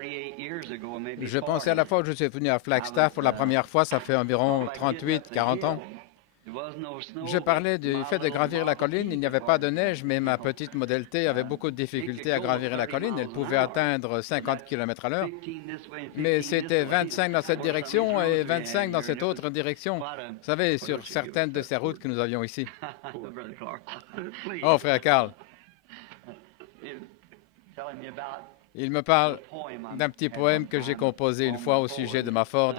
Je pensais à la fois où je suis venu à Flagstaff pour la première fois, ça fait environ 38, 40 ans. Je parlais du fait de gravir la colline. Il n'y avait pas de neige, mais ma petite Model T avait beaucoup de difficultés à gravir la colline. Elle pouvait atteindre 50 km à l'heure, mais c'était 25 dans cette direction et 25 dans cette autre direction. Vous savez, sur certaines de ces routes que nous avions ici. Oh, frère Carl. Il me parle d'un petit poème que j'ai composé une fois au sujet de ma Ford.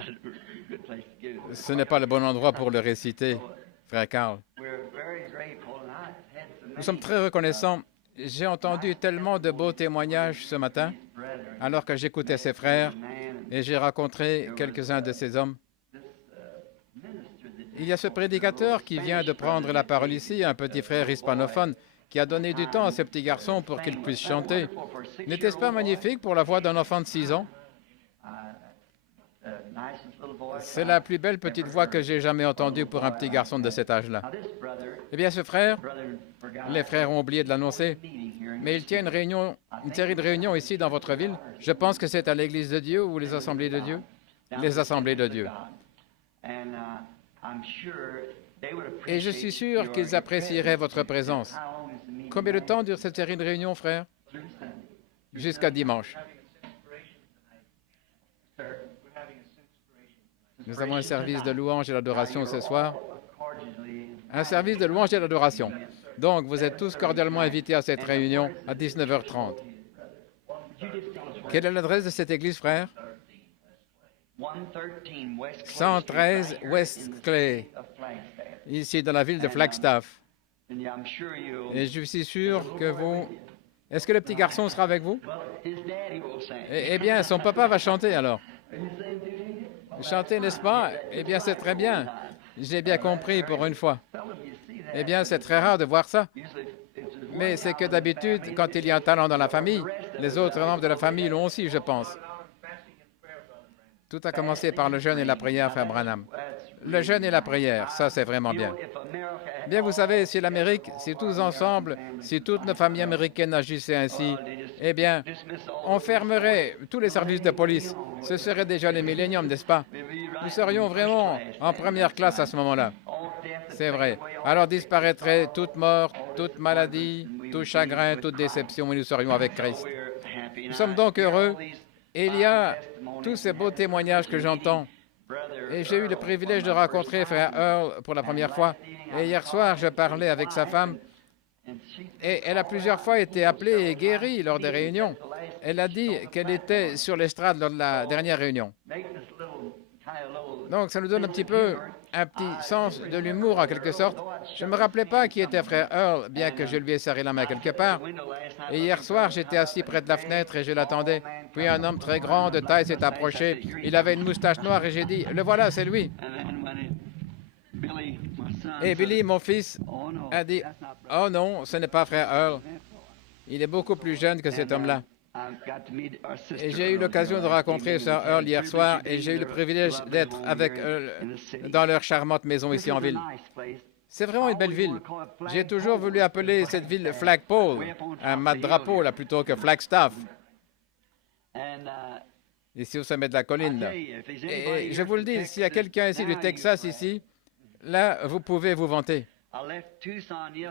Ce n'est pas le bon endroit pour le réciter, frère Carl. Nous sommes très reconnaissants. J'ai entendu tellement de beaux témoignages ce matin, alors que j'écoutais ses frères, et j'ai rencontré quelques-uns de ces hommes. Il y a ce prédicateur qui vient de prendre la parole ici, un petit frère hispanophone, qui a donné du temps à ce petit garçon pour qu'il puisse chanter. N'était-ce pas magnifique pour la voix d'un enfant de 6 ans? C'est la plus belle petite voix que j'ai jamais entendue pour un petit garçon de cet âge-là. Eh bien, ce frère, les frères ont oublié de l'annoncer, mais il tient une série de réunions ici dans votre ville. Je pense que c'est à l'Église de Dieu ou les Assemblées de Dieu. Les Assemblées de Dieu. Et je suis sûr qu'ils apprécieraient votre présence. Combien de temps dure cette série de réunions, frère? Jusqu'à dimanche. Nous avons un service de louange et d'adoration ce soir. Un service de louange et d'adoration. Donc, vous êtes tous cordialement invités à cette réunion à 19h30. Quelle est l'adresse de cette église, frère? 113 West Clay, ici dans la ville de Flagstaff. Et je suis sûr que vous... Est-ce que le petit garçon sera avec vous? Eh bien, son papa va chanter alors. Chanter, n'est-ce pas? Eh bien, c'est très bien. J'ai bien compris pour une fois. Eh bien, c'est très rare de voir ça. Mais c'est que d'habitude, quand il y a un talent dans la famille, les autres membres de la famille l'ont aussi, je pense. Tout a commencé par le jeûne et la prière, frère Branham. Le jeûne et la prière, ça c'est vraiment bien. Bien, vous savez, si l'Amérique, si tous ensemble, si toutes nos familles américaines agissaient ainsi, eh bien, on fermerait tous les services de police. Ce serait déjà les milléniums, n'est-ce pas? Nous serions vraiment en première classe à ce moment-là. C'est vrai. Alors disparaîtrait toute mort, toute maladie, tout chagrin, toute déception, et nous serions avec Christ. Nous sommes donc heureux. Et il y a tous ces beaux témoignages que j'entends. Et j'ai eu le privilège de rencontrer frère Earl pour la première fois. Et hier soir, je parlais avec sa femme. Et elle a plusieurs fois été appelée et guérie lors des réunions. Elle a dit qu'elle était sur l'estrade lors de la dernière réunion. Donc, ça nous donne un petit sens de l'humour en quelque sorte. Je ne me rappelais pas qui était frère Earl, bien que je lui ai serré la main quelque part. Et hier soir, j'étais assis près de la fenêtre et je l'attendais. Puis un homme très grand de taille s'est approché. Il avait une moustache noire et j'ai dit, le voilà, c'est lui. Et Billy, mon fils, a dit, oh non, ce n'est pas frère Earl. Il est beaucoup plus jeune que cet homme-là. Et j'ai eu l'occasion de rencontrer Sir Earl hier soir et j'ai eu le privilège d'être avec eux dans leur charmante maison ici en ville. C'est vraiment une belle ville. J'ai toujours voulu appeler cette ville Flagpole, un mat-drapeau là, plutôt que Flagstaff. Ici au sommet de la colline. Là. Et je vous le dis, s'il y a quelqu'un ici du Texas ici, là, vous pouvez vous vanter.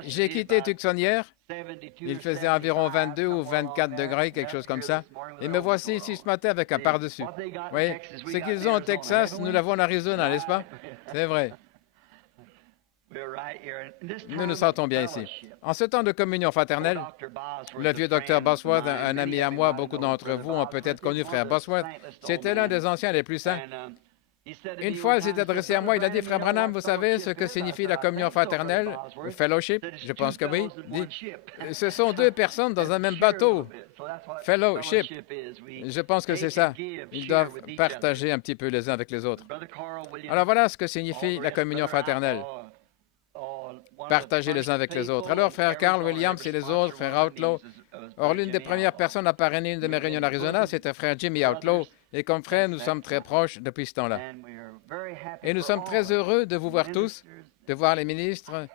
J'ai quitté Tucson hier. Il faisait environ 22 ou 24 degrés, quelque chose comme ça. Et me voici ici ce matin avec un par-dessus. Oui, ce qu'ils ont au Texas, nous l'avons en Arizona, n'est-ce pas? C'est vrai. Nous nous sentons bien ici. En ce temps de communion fraternelle, le vieux docteur Bosworth, un ami à moi, beaucoup d'entre vous ont peut-être connu frère Bosworth, c'était l'un des anciens les plus saints. Une fois, il s'est adressé à moi, il a dit, frère Branham, vous savez ce que signifie la communion fraternelle, fellowship? Je pense que oui. Dit, ce sont deux personnes dans un même bateau. Fellowship. Je pense que c'est ça. Ils doivent partager un petit peu les uns avec les autres. Alors voilà ce que signifie la communion fraternelle. Partager les uns avec les autres. Alors, frère Carl Williams et les autres, frère Outlaw. Or, l'une des premières personnes à parrainer une de mes réunions d'Arizona, c'était frère Jimmy Outlaw. Et comme frère, nous sommes très proches depuis ce temps-là. Et nous sommes très heureux de vous voir tous, de voir les ministres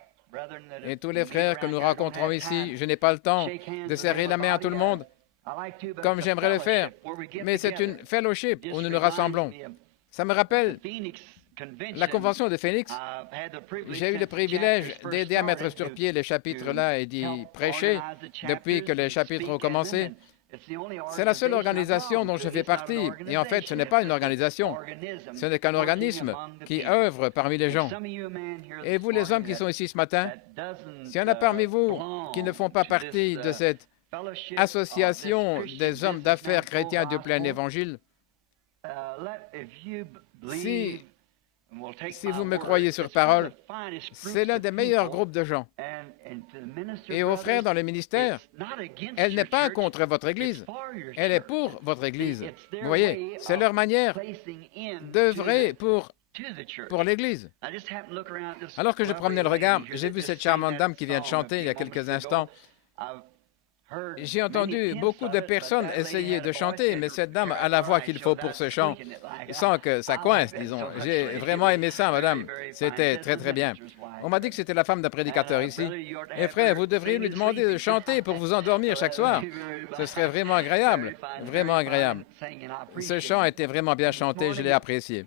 et tous les frères que nous rencontrons ici. Je n'ai pas le temps de serrer la main à tout le monde, comme j'aimerais le faire. mais c'est une fellowship où nous nous rassemblons. Ça me rappelle la convention de Phoenix. J'ai eu le privilège d'aider à mettre sur pied les chapitres-là et d'y prêcher depuis que les chapitres ont commencé. C'est la seule organisation dont je fais partie. Et en fait, ce n'est pas une organisation. Ce n'est qu'un organisme qui œuvre parmi les gens. Et vous, les hommes qui sont ici ce matin, s'il y en a parmi vous qui ne font pas partie de cette association des hommes d'affaires chrétiens du plein évangile, si vous me croyez sur parole, c'est l'un des meilleurs groupes de gens. Et aux frères dans le ministère, elle n'est pas contre votre Église, elle est pour votre Église. Vous voyez, c'est leur manière d'œuvrer pour l'Église. Alors que je promenais le regard, j'ai vu cette charmante dame qui vient de chanter il y a quelques instants. J'ai entendu beaucoup de personnes essayer de chanter, mais cette dame a la voix qu'il faut pour ce chant, sans que ça coince, disons. J'ai vraiment aimé ça, madame. C'était très, très bien. On m'a dit que c'était la femme d'un prédicateur ici. Et frère, vous devriez lui demander de chanter pour vous endormir chaque soir. Ce serait vraiment agréable, vraiment agréable. Ce chant était vraiment bien chanté, je l'ai apprécié.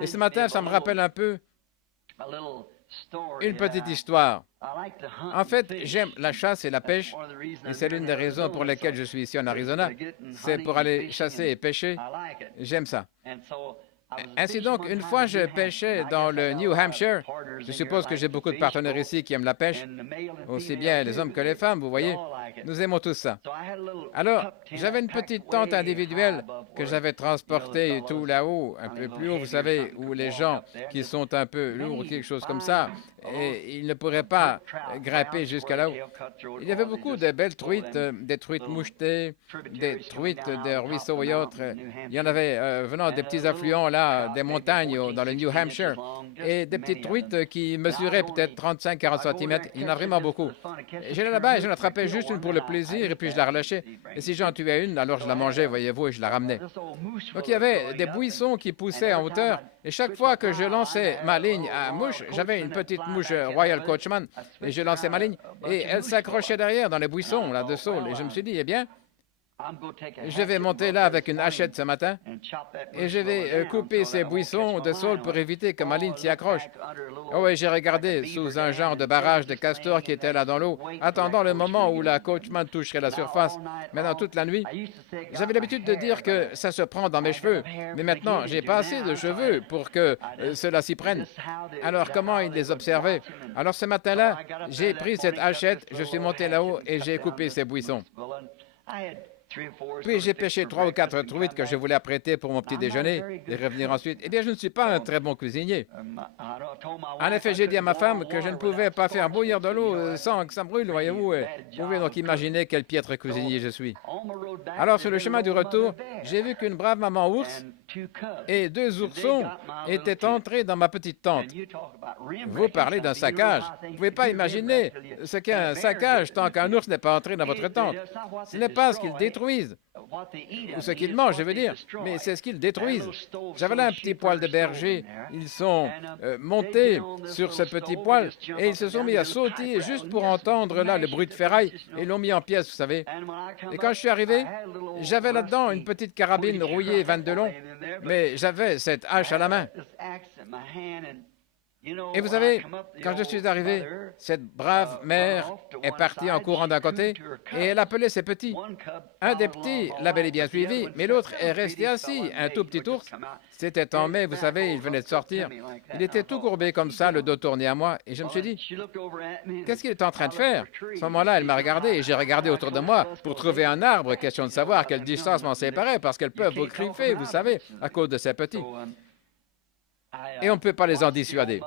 Et ce matin, ça me rappelle un peu une petite histoire. En fait, j'aime la chasse et la pêche, et c'est l'une des raisons pour lesquelles je suis ici en Arizona. C'est pour aller chasser et pêcher. J'aime ça. Ainsi donc, une fois, je pêchais dans le New Hampshire. Je suppose que j'ai beaucoup de partenaires ici qui aiment la pêche, aussi bien les hommes que les femmes, vous voyez. Nous aimons tous ça. Alors, j'avais une petite tente individuelle que j'avais transportée tout là-haut, un peu plus haut, vous savez, où les gens qui sont un peu lourds ou quelque chose comme ça, et ils ne pourraient pas grimper jusqu'à là-haut. Il y avait beaucoup de belles truites, des truites mouchetées, des truites de ruisseaux et autres. Il y en avait venant des petits affluents là, des montagnes dans le New Hampshire, et des petites truites qui mesuraient peut-être 35-40 cm. Il y en a vraiment beaucoup. J'allais là-bas et j'en attrapais juste une pour le plaisir, et puis je la relâchais. Et si j'en tuais une, alors je la mangeais, voyez-vous, et je la ramenais. Donc il y avait des buissons qui poussaient en hauteur, et chaque fois que je lançais ma ligne à mouche, j'avais une petite mouche Royal Coachman, et je lançais ma ligne, et elle s'accrochait derrière dans les buissons là de saule. Et je me suis dit, eh bien, je vais monter là avec une hachette ce matin et je vais couper ces buissons de saule pour éviter que ma ligne s'y accroche. Oh oui, j'ai regardé sous un genre de barrage de castors qui était là dans l'eau, attendant le moment où la Coachman toucherait la surface. Maintenant, toute la nuit, j'avais l'habitude de dire que ça se prend dans mes cheveux, mais maintenant, j'ai pas assez de cheveux pour que cela s'y prenne. Alors, comment ils les observaient? Alors, ce matin-là, j'ai pris cette hachette, je suis monté là-haut et j'ai coupé ces buissons. Puis j'ai pêché 3 ou 4 truites que je voulais apprêter pour mon petit déjeuner et revenir ensuite. Eh bien, je ne suis pas un très bon cuisinier. En effet, j'ai dit à ma femme que je ne pouvais pas faire bouillir de l'eau sans que ça brûle, voyez-vous. Vous pouvez donc imaginer quel piètre cuisinier je suis. Alors, sur le chemin du retour, j'ai vu qu'une brave maman ours et 2 oursons étaient entrés dans ma petite tente. Vous parlez d'un saccage. Vous ne pouvez pas imaginer ce qu'est un saccage tant qu'un ours n'est pas entré dans votre tente. Ce n'est pas ce qu'ils détruisent, ou ce qu'ils mangent, je veux dire, mais c'est ce qu'ils détruisent. J'avais là un petit poêle de berger. Ils sont montés sur ce petit poêle et ils se sont mis à sauter juste pour entendre là le bruit de ferraille et l'ont mis en pièces, vous savez. Et quand je suis arrivé, j'avais là-dedans une petite carabine rouillée 22 long, mais j'avais cette hache à la main. Et vous savez, quand je suis arrivé, cette brave mère est partie en courant d'un côté et elle appelait ses petits. Un des petits l'a bel et bien suivi, mais l'autre est resté assis, un tout petit ours. C'était en mai, vous savez, il venait de sortir. Il était tout courbé comme ça, le dos tourné à moi, et je me suis dit, qu'est-ce qu'il est en train de faire? À ce moment-là, elle m'a regardé et j'ai regardé autour de moi pour trouver un arbre, question de savoir quelle distance m'en séparait, parce qu'elles peuvent vous griffer, vous savez, à cause de ces petits. Et on ne peut pas les en dissuader.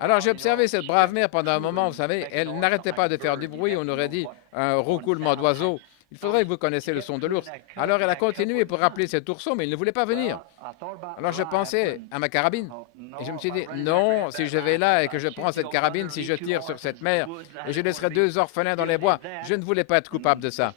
Alors j'ai observé cette brave mère pendant un moment, vous savez, elle n'arrêtait pas de faire du bruit, on aurait dit un roucoulement d'oiseau. Il faudrait que vous connaissiez le son de l'ours. Alors elle a continué pour appeler cet ourson, mais il ne voulait pas venir. Alors je pensais à ma carabine. Et je me suis dit, non, si je vais là et que je prends cette carabine, si je tire sur cette mère, et je laisserai 2 orphelins dans les bois, je ne voulais pas être coupable de ça.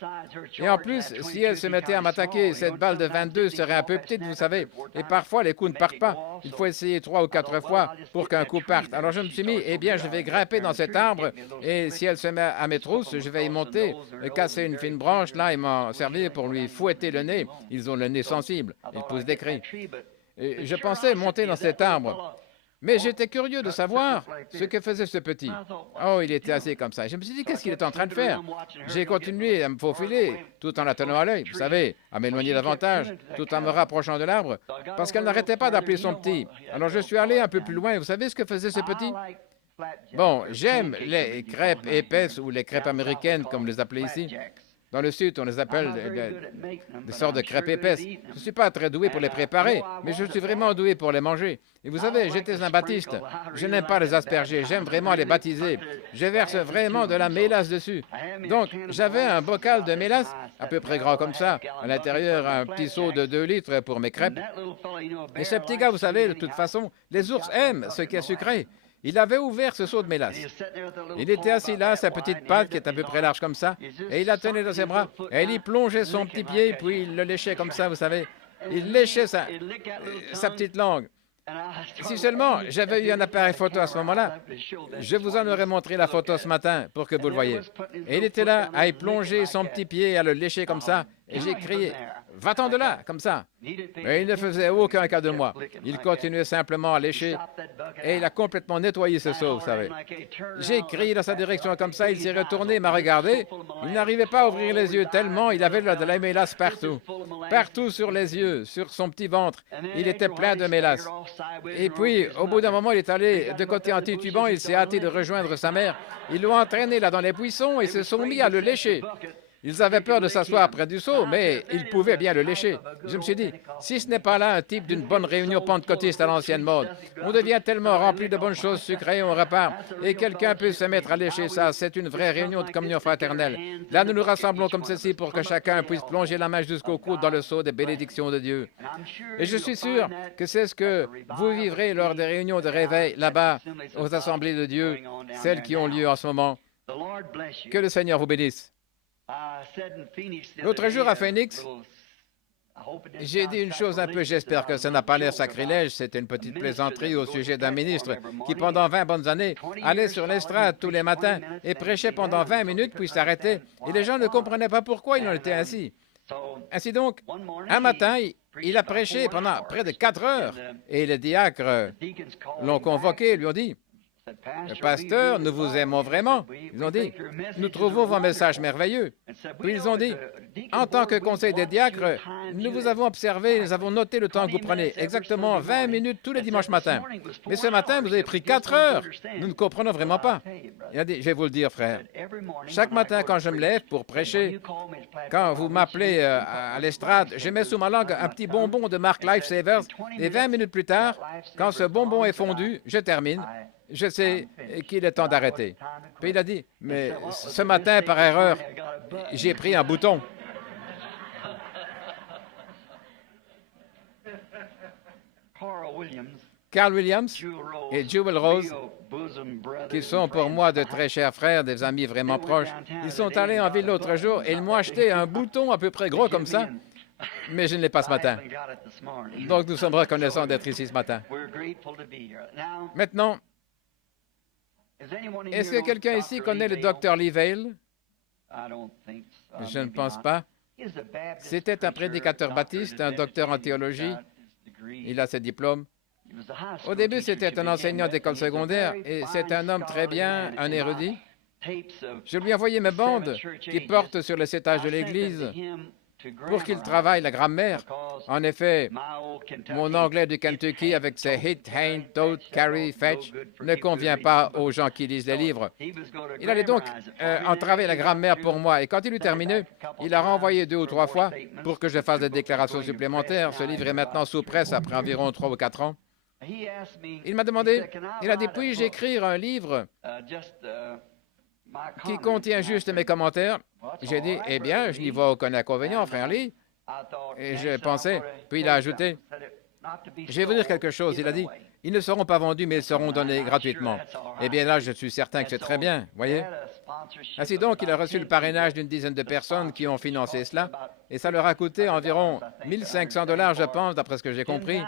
Et en plus, si elle se mettait à m'attaquer, cette balle de 22 serait un peu petite, vous savez. Et parfois, les coups ne partent pas. Il faut essayer 3 ou 4 fois pour qu'un coup parte. Alors je me suis mis, eh bien, je vais grimper dans cet arbre, et si elle se met à mes trousses, je vais y monter, casser une fine branche, branches-là, ils m'ont servi pour lui fouetter le nez. Ils ont le nez sensible. Ils poussent des cris. Et je pensais monter dans cet arbre. Mais j'étais curieux de savoir ce que faisait ce petit. Oh, il était assis comme ça. Je me suis dit, qu'est-ce qu'il est en train de faire? J'ai continué à me faufiler, tout en la tenant à l'œil, vous savez, à m'éloigner davantage, tout en me rapprochant de l'arbre, parce qu'elle n'arrêtait pas d'appeler son petit. Alors je suis allé un peu plus loin. Vous savez ce que faisait ce petit? Bon, j'aime les crêpes épaisses ou les crêpes américaines, comme les appelait ici. Dans le Sud, on les appelle des sortes de crêpes épaisses. Je ne suis pas très doué pour les préparer, mais je suis vraiment doué pour les manger. Et vous savez, j'étais un baptiste. Je n'aime pas les asperger, j'aime vraiment les baptiser. Je verse vraiment de la mélasse dessus. Donc, j'avais un bocal de mélasse, à peu près grand comme ça. À l'intérieur, un petit seau de 2 litres pour mes crêpes. Et ce petit gars, vous savez, de toute façon, les ours aiment ce qui est sucré. Il avait ouvert ce seau de mélasse. Il était assis là, sa petite patte qui est à peu près large comme ça, et il la tenait dans ses bras, et il y plongeait son petit pied, puis il le léchait comme ça, vous savez. Il léchait sa petite langue. Si seulement j'avais eu un appareil photo à ce moment-là, je vous en aurais montré la photo ce matin pour que vous le voyez. Et il était là à y plonger son petit pied et à le lécher comme ça, et j'ai crié « Va-t'en de là !» comme ça. Mais il ne faisait aucun cas de moi. Il continuait simplement à lécher et il a complètement nettoyé ce seau, vous savez. J'ai crié dans sa direction comme ça, il s'est retourné, m'a regardé. Il n'arrivait pas à ouvrir les yeux tellement il avait de la mélasse partout. Partout sur les yeux, sur son petit ventre. Il était plein de mélasse. Et puis, au bout d'un moment, il est allé de côté en titubant, il s'est hâté de rejoindre sa mère. Ils l'ont entraîné là dans les buissons et se sont mis à le lécher. Ils avaient peur de s'asseoir près du seau, mais ils pouvaient bien le lécher. Je me suis dit, si ce n'est pas là un type d'une bonne réunion pentecôtiste à l'ancienne mode, on devient tellement rempli de bonnes choses sucrées au repas, et quelqu'un peut se mettre à lécher ça. C'est une vraie réunion de communion fraternelle. Là, nous nous rassemblons comme ceci pour que chacun puisse plonger la main jusqu'au coude dans le seau des bénédictions de Dieu. Et je suis sûr que c'est ce que vous vivrez lors des réunions de réveil là-bas, aux assemblées de Dieu, celles qui ont lieu en ce moment. Que le Seigneur vous bénisse. L'autre jour à Phoenix, j'ai dit une chose un peu, j'espère que ça n'a pas l'air sacrilège, c'était une petite plaisanterie au sujet d'un ministre qui, pendant 20 bonnes années, allait sur l'estrade tous les matins et prêchait pendant 20 minutes, puis s'arrêtait. Et les gens ne comprenaient pas pourquoi il en était ainsi. Ainsi donc, un matin, il a prêché pendant près de 4 heures, et les diacres l'ont convoqué et lui ont dit, « Pasteur, nous vous aimons vraiment. » Ils ont dit, « Nous trouvons vos messages merveilleux. » Puis ils ont dit, « En tant que conseil des diacres, nous vous avons observé, nous avons noté le temps que vous prenez, exactement 20 minutes tous les dimanches matins. Mais ce matin, vous avez pris 4 heures. Nous ne comprenons vraiment pas. » Il a dit, « Je vais vous le dire, frère. Chaque matin, quand je me lève pour prêcher, quand vous m'appelez à l'estrade, je mets sous ma langue un petit bonbon de marque Lifesavers, et 20 minutes plus tard, quand ce bonbon est fondu, je termine. Je sais qu'il est temps d'arrêter. » Puis il a dit, « Mais ce matin, par erreur, j'ai pris un bouton. » Carl Williams et Jewel Rose, qui sont pour moi de très chers frères, des amis vraiment proches, ils sont allés en ville l'autre jour et ils m'ont acheté un bouton à peu près gros comme ça, mais je ne l'ai pas ce matin. Donc nous sommes reconnaissants d'être ici ce matin. Maintenant, est-ce que quelqu'un ici connaît le Dr. Lee Vail? Je ne pense pas. C'était un prédicateur baptiste, un docteur en théologie. Il a ses diplômes. Au début, c'était un enseignant d'école secondaire et c'est un homme très bien, un érudit. Je lui ai envoyé mes bandes qui portent sur le sétage de l'Église pour qu'il travaille la grammaire. En effet, mon anglais du Kentucky avec ses hit, ain't, don't, carry, fetch ne convient pas aux gens qui lisent les livres. Il allait donc en travailler la grammaire pour moi et quand il eut terminé, il a renvoyé 2 ou 3 fois pour que je fasse des déclarations supplémentaires. Ce livre est maintenant sous presse après environ 3 ou 4 ans. Il m'a demandé, il a dit, puis-je écrire un livre qui contient juste mes commentaires? J'ai dit, eh bien, je n'y vois aucun inconvénient, frère Lee. Et je pensais, puis il a ajouté, je vais vous dire quelque chose. Il a dit, ils ne seront pas vendus, mais ils seront donnés gratuitement. Eh bien là, je suis certain que c'est très bien, voyez. Ainsi donc, il a reçu le parrainage d'une dizaine de personnes qui ont financé cela, et ça leur a coûté environ 1 500 $, je pense, d'après ce que j'ai compris,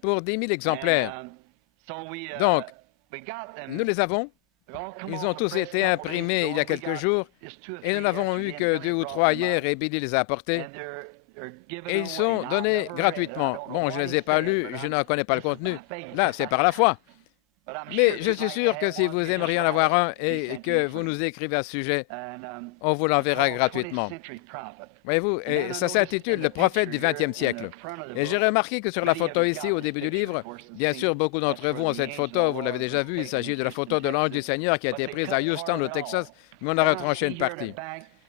pour 10 000 exemplaires. Donc, nous les avons, Ils ont tous été imprimés il y a quelques jours et nous n'avons eu que 2 ou 3 hier et Billy les a apportés. Et ils sont donnés gratuitement. Bon, je ne les ai pas lus, je n'en connais pas le contenu. Là, c'est par la foi. Mais je suis sûr que si vous aimeriez en avoir un et que vous nous écrivez à ce sujet, on vous l'enverra gratuitement. Voyez-vous, et ça s'intitule « Le prophète du 20e siècle ». Et j'ai remarqué que sur la photo ici, au début du livre, bien sûr, beaucoup d'entre vous ont cette photo, vous l'avez déjà vue, il s'agit de la photo de l'ange du Seigneur qui a été prise à Houston, au Texas, mais on a retranché une partie.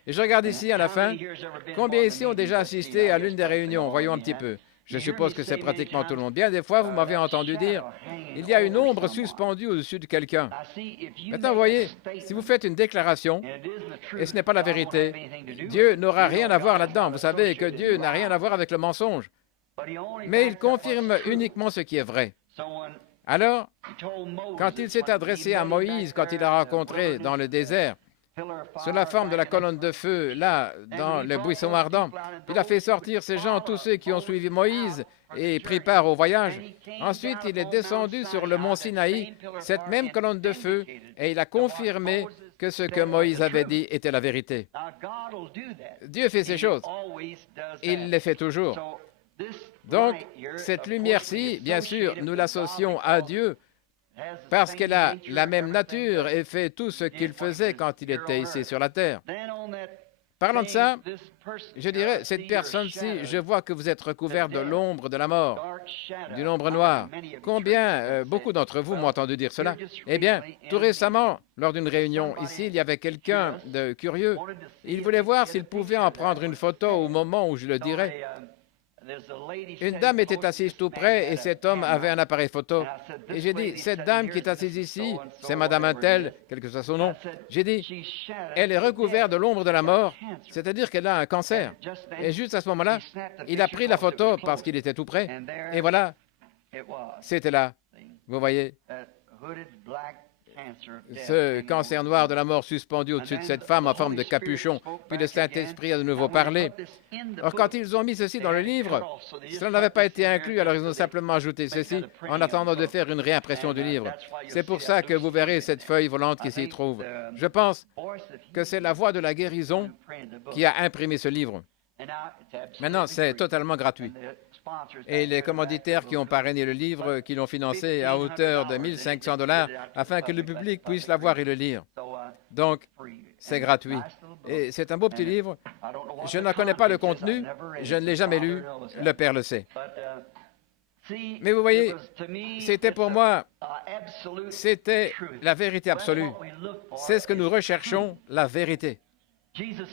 Et je regarde ici à la fin, combien ici ont déjà assisté à l'une des réunions? Voyons un petit peu. Je suppose que c'est pratiquement tout le monde. Bien des fois, vous m'avez entendu dire, il y a une ombre suspendue au-dessus de quelqu'un. Maintenant, vous voyez, si vous faites une déclaration, et ce n'est pas la vérité, Dieu n'aura rien à voir là-dedans. Vous savez que Dieu n'a rien à voir avec le mensonge. Mais il confirme uniquement ce qui est vrai. Alors, quand il s'est adressé à Moïse, quand il l'a rencontré dans le désert, sous la forme de la colonne de feu, là, dans le buisson ardent. Il a fait sortir ces gens, tous ceux qui ont suivi Moïse et pris part au voyage. Ensuite, il est descendu sur le mont Sinaï, cette même colonne de feu, et il a confirmé que ce que Moïse avait dit était la vérité. Dieu fait ces choses. Il les fait toujours. Donc, cette lumière-ci, bien sûr, nous l'associons à Dieu, parce qu'elle a la même nature et fait tout ce qu'il faisait quand il était ici sur la terre. Parlant de ça, je dirais, cette personne-ci, je vois que vous êtes recouvert de l'ombre de la mort, du nombre noir. Combien, beaucoup d'entre vous m'ont entendu dire cela? Eh bien, tout récemment, lors d'une réunion ici, il y avait quelqu'un de curieux. Il voulait voir s'il pouvait en prendre une photo au moment où je le dirais. Une dame était assise tout près et cet homme avait un appareil photo. Et j'ai dit, cette dame qui est assise ici, c'est Madame Untel, quel que soit son nom. J'ai dit, elle est recouverte de l'ombre de la mort, c'est-à-dire qu'elle a un cancer. Et juste à ce moment-là, il a pris la photo parce qu'il était tout près. Et voilà, c'était là. Vous voyez, ce cancer noir de la mort suspendu au-dessus de cette femme en forme de capuchon. Puis le Saint-Esprit a de nouveau parlé. Or, quand ils ont mis ceci dans le livre, cela n'avait pas été inclus, alors ils ont simplement ajouté ceci en attendant de faire une réimpression du livre. C'est pour ça que vous verrez cette feuille volante qui s'y trouve. Je pense que c'est la voix de la guérison qui a imprimé ce livre. Maintenant, c'est totalement gratuit. Et les commanditaires qui ont parrainé le livre, qui l'ont financé à hauteur de 1 500 $ afin que le public puisse l'avoir et le lire. Donc, c'est gratuit. Et c'est un beau petit livre. Je ne connais pas le contenu, je ne l'ai jamais lu, le Père le sait. Mais vous voyez, c'était pour moi, c'était la vérité absolue. C'est ce que nous recherchons, la vérité.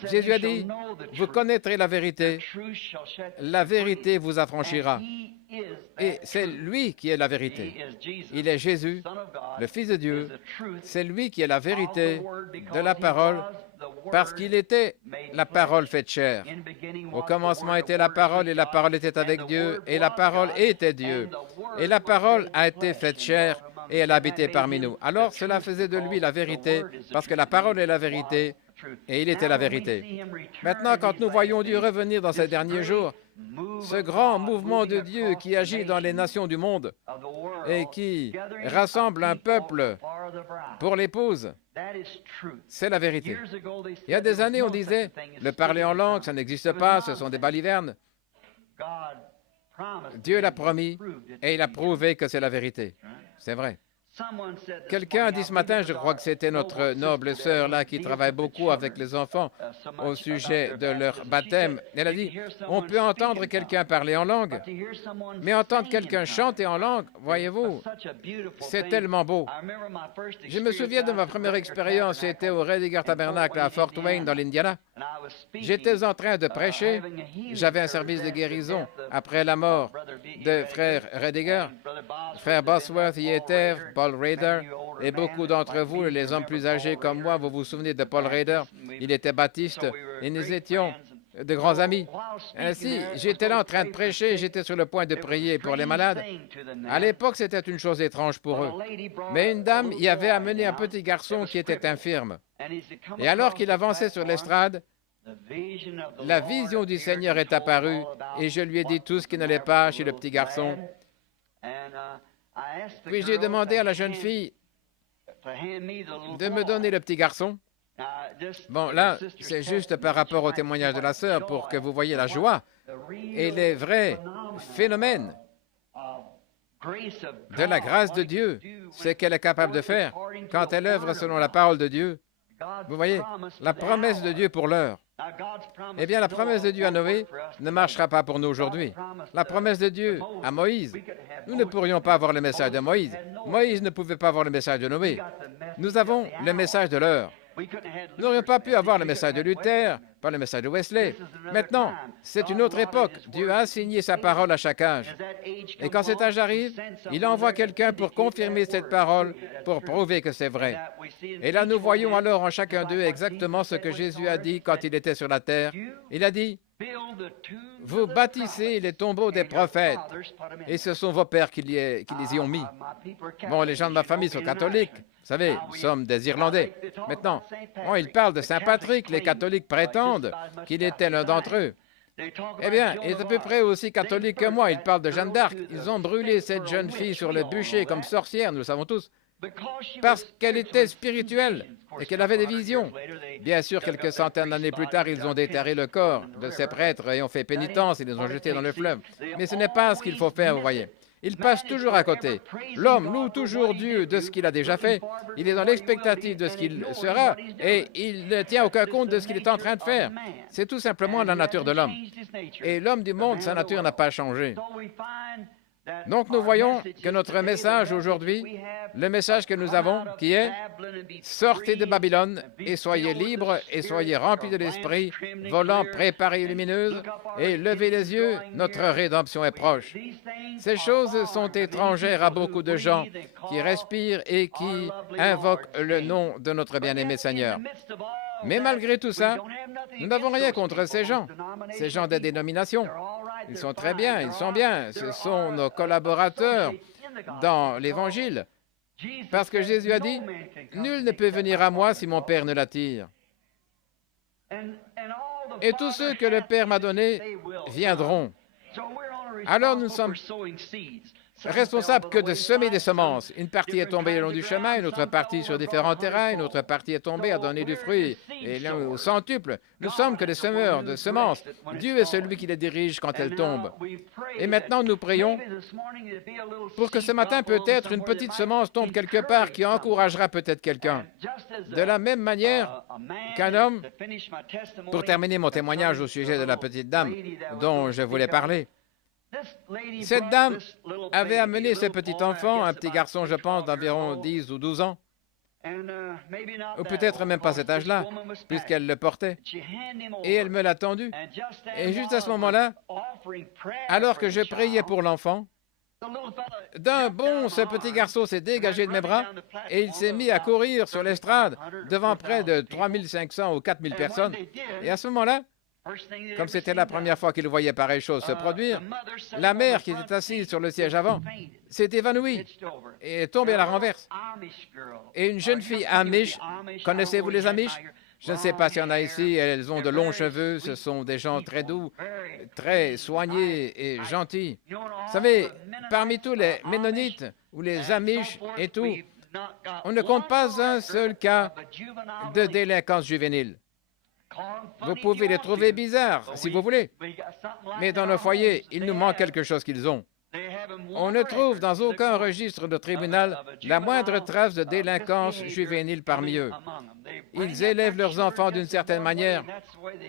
Jésus a dit, vous connaîtrez la vérité vous affranchira. Et c'est lui qui est la vérité. Il est Jésus, le Fils de Dieu. C'est lui qui est la vérité de la parole, parce qu'il était la parole faite chair. Au commencement était la parole, et la parole était avec Dieu, et la parole était Dieu. Et la parole a été faite chair, et elle habitait parmi nous. Alors cela faisait de lui la vérité, parce que la parole est la vérité, et il était la vérité. Maintenant, quand nous voyons Dieu revenir dans ces derniers jours, ce grand mouvement de Dieu qui agit dans les nations du monde et qui rassemble un peuple pour l'épouse, c'est la vérité. Il y a des années, on disait, le parler en langue, ça n'existe pas, ce sont des balivernes. Dieu l'a promis et il a prouvé que c'est la vérité. C'est vrai. Quelqu'un a dit ce matin, je crois que c'était notre noble sœur là qui travaille beaucoup avec les enfants au sujet de leur baptême. Elle a dit, on peut entendre quelqu'un parler en langue, mais entendre quelqu'un chanter en langue, voyez-vous, c'est tellement beau. Je me souviens de ma première expérience, c'était au Rediger Tabernacle à Fort Wayne dans l'Indiana. J'étais en train de prêcher, j'avais un service de guérison après la mort de frère Rediger. Frère Bosworth y était, Paul Rader, et beaucoup d'entre vous, les hommes plus âgés comme moi, vous vous souvenez de Paul Rader, il était baptiste, et nous étions de grands amis. Ainsi, j'étais là en train de prêcher, j'étais sur le point de prier pour les malades. À l'époque, c'était une chose étrange pour eux. Mais une dame y avait amené un petit garçon qui était infirme. Et alors qu'il avançait sur l'estrade, la vision du Seigneur est apparue, et je lui ai dit tout ce qui n'allait pas chez le petit garçon. Puis j'ai demandé à la jeune fille de me donner le petit garçon. Bon, là, c'est juste par rapport au témoignage de la sœur pour que vous voyez la joie et les vrais phénomènes de la grâce de Dieu, ce qu'elle est capable de faire quand elle œuvre selon la parole de Dieu. Vous voyez, la promesse de Dieu pour l'heure. Eh bien, la promesse de Dieu à Noé ne marchera pas pour nous aujourd'hui. La promesse de Dieu à Moïse, nous ne pourrions pas avoir le message de Moïse. Moïse ne pouvait pas avoir le message de Noé. Nous avons le message de l'heure. Nous n'aurions pas pu avoir le message de Luther, pas le message de Wesley. Maintenant, c'est une autre époque. Dieu a assigné sa parole à chaque âge. Et quand cet âge arrive, il envoie quelqu'un pour confirmer cette parole, pour prouver que c'est vrai. Et là, nous voyons alors en chacun d'eux exactement ce que Jésus a dit quand il était sur la terre. Il a dit, « Vous bâtissez les tombeaux des prophètes. » Et ce sont vos pères qui les y ont mis. Bon, les gens de ma famille sont catholiques. Vous savez, nous sommes des Irlandais. Maintenant, ils parlent de Saint Patrick. Les catholiques prétendent qu'il était l'un d'entre eux. Eh bien, il est à peu près aussi catholique que moi. Ils parlent de Jeanne d'Arc. Ils ont brûlé cette jeune fille sur le bûcher comme sorcière, nous le savons tous, parce qu'elle était spirituelle et qu'elle avait des visions. Bien sûr, quelques centaines d'années plus tard, ils ont déterré le corps de ces prêtres et ont fait pénitence et les ont jetés dans le fleuve. Mais ce n'est pas ce qu'il faut faire, vous voyez. Il passe toujours à côté. L'homme loue toujours Dieu de ce qu'il a déjà fait. Il est dans l'expectative de ce qu'il sera et il ne tient aucun compte de ce qu'il est en train de faire. C'est tout simplement la nature de l'homme. Et l'homme du monde, sa nature n'a pas changé. Donc nous voyons que notre message aujourd'hui, le message que nous avons, qui est « Sortez de Babylone et soyez libres et soyez remplis de l'Esprit, volant préparés et lumineuses, et levez les yeux, notre rédemption est proche. » Ces choses sont étrangères à beaucoup de gens qui respirent et qui invoquent le nom de notre bien-aimé Seigneur. Mais malgré tout ça, nous n'avons rien contre ces gens des dénominations. Ils sont très bien, ils sont bien. Ce sont nos collaborateurs dans l'Évangile. Parce que Jésus a dit, « Nul ne peut venir à moi si mon Père ne l'attire. » Et tous ceux que le Père m'a donnés viendront. Alors nous ne sommes responsables que de semer des semences. Une partie est tombée le long du chemin, une autre partie sur différents terrains, une autre partie est tombée à donner du fruit, et l'un au centuple. Nous sommes que des semeurs de semences. Dieu est celui qui les dirige quand elles tombent. Et maintenant, nous prions pour que ce matin, peut-être, une petite semence tombe quelque part qui encouragera peut-être quelqu'un. De la même manière qu'un homme, pour terminer mon témoignage au sujet de la petite dame dont je voulais parler, cette dame avait amené ce petit enfant, un petit garçon, je pense, d'environ 10 ou 12 ans, ou peut-être même pas cet âge-là, puisqu'elle le portait. Et elle me l'a tendu. Et juste à ce moment-là, alors que je priais pour l'enfant, d'un bond, ce petit garçon s'est dégagé de mes bras et il s'est mis à courir sur l'estrade devant près de 3500 ou 4000 personnes. Et à ce moment-là, comme c'était la première fois qu'il voyait pareille chose se produire, la mère qui était assise sur le siège avant s'est évanouie et est tombée à la renverse. Et une jeune fille Amish, connaissez-vous les Amish? Je ne sais pas s'il y en a ici, elles ont de longs cheveux, ce sont des gens très doux, très soignés et gentils. Vous savez, parmi tous les Ménonites ou les Amish et tout, on ne compte pas un seul cas de délinquance juvénile. Vous pouvez les trouver bizarres, si vous voulez. Mais dans nos foyers, il nous manque quelque chose qu'ils ont. On ne trouve dans aucun registre de tribunal la moindre trace de délinquance juvénile parmi eux. Ils élèvent leurs enfants d'une certaine manière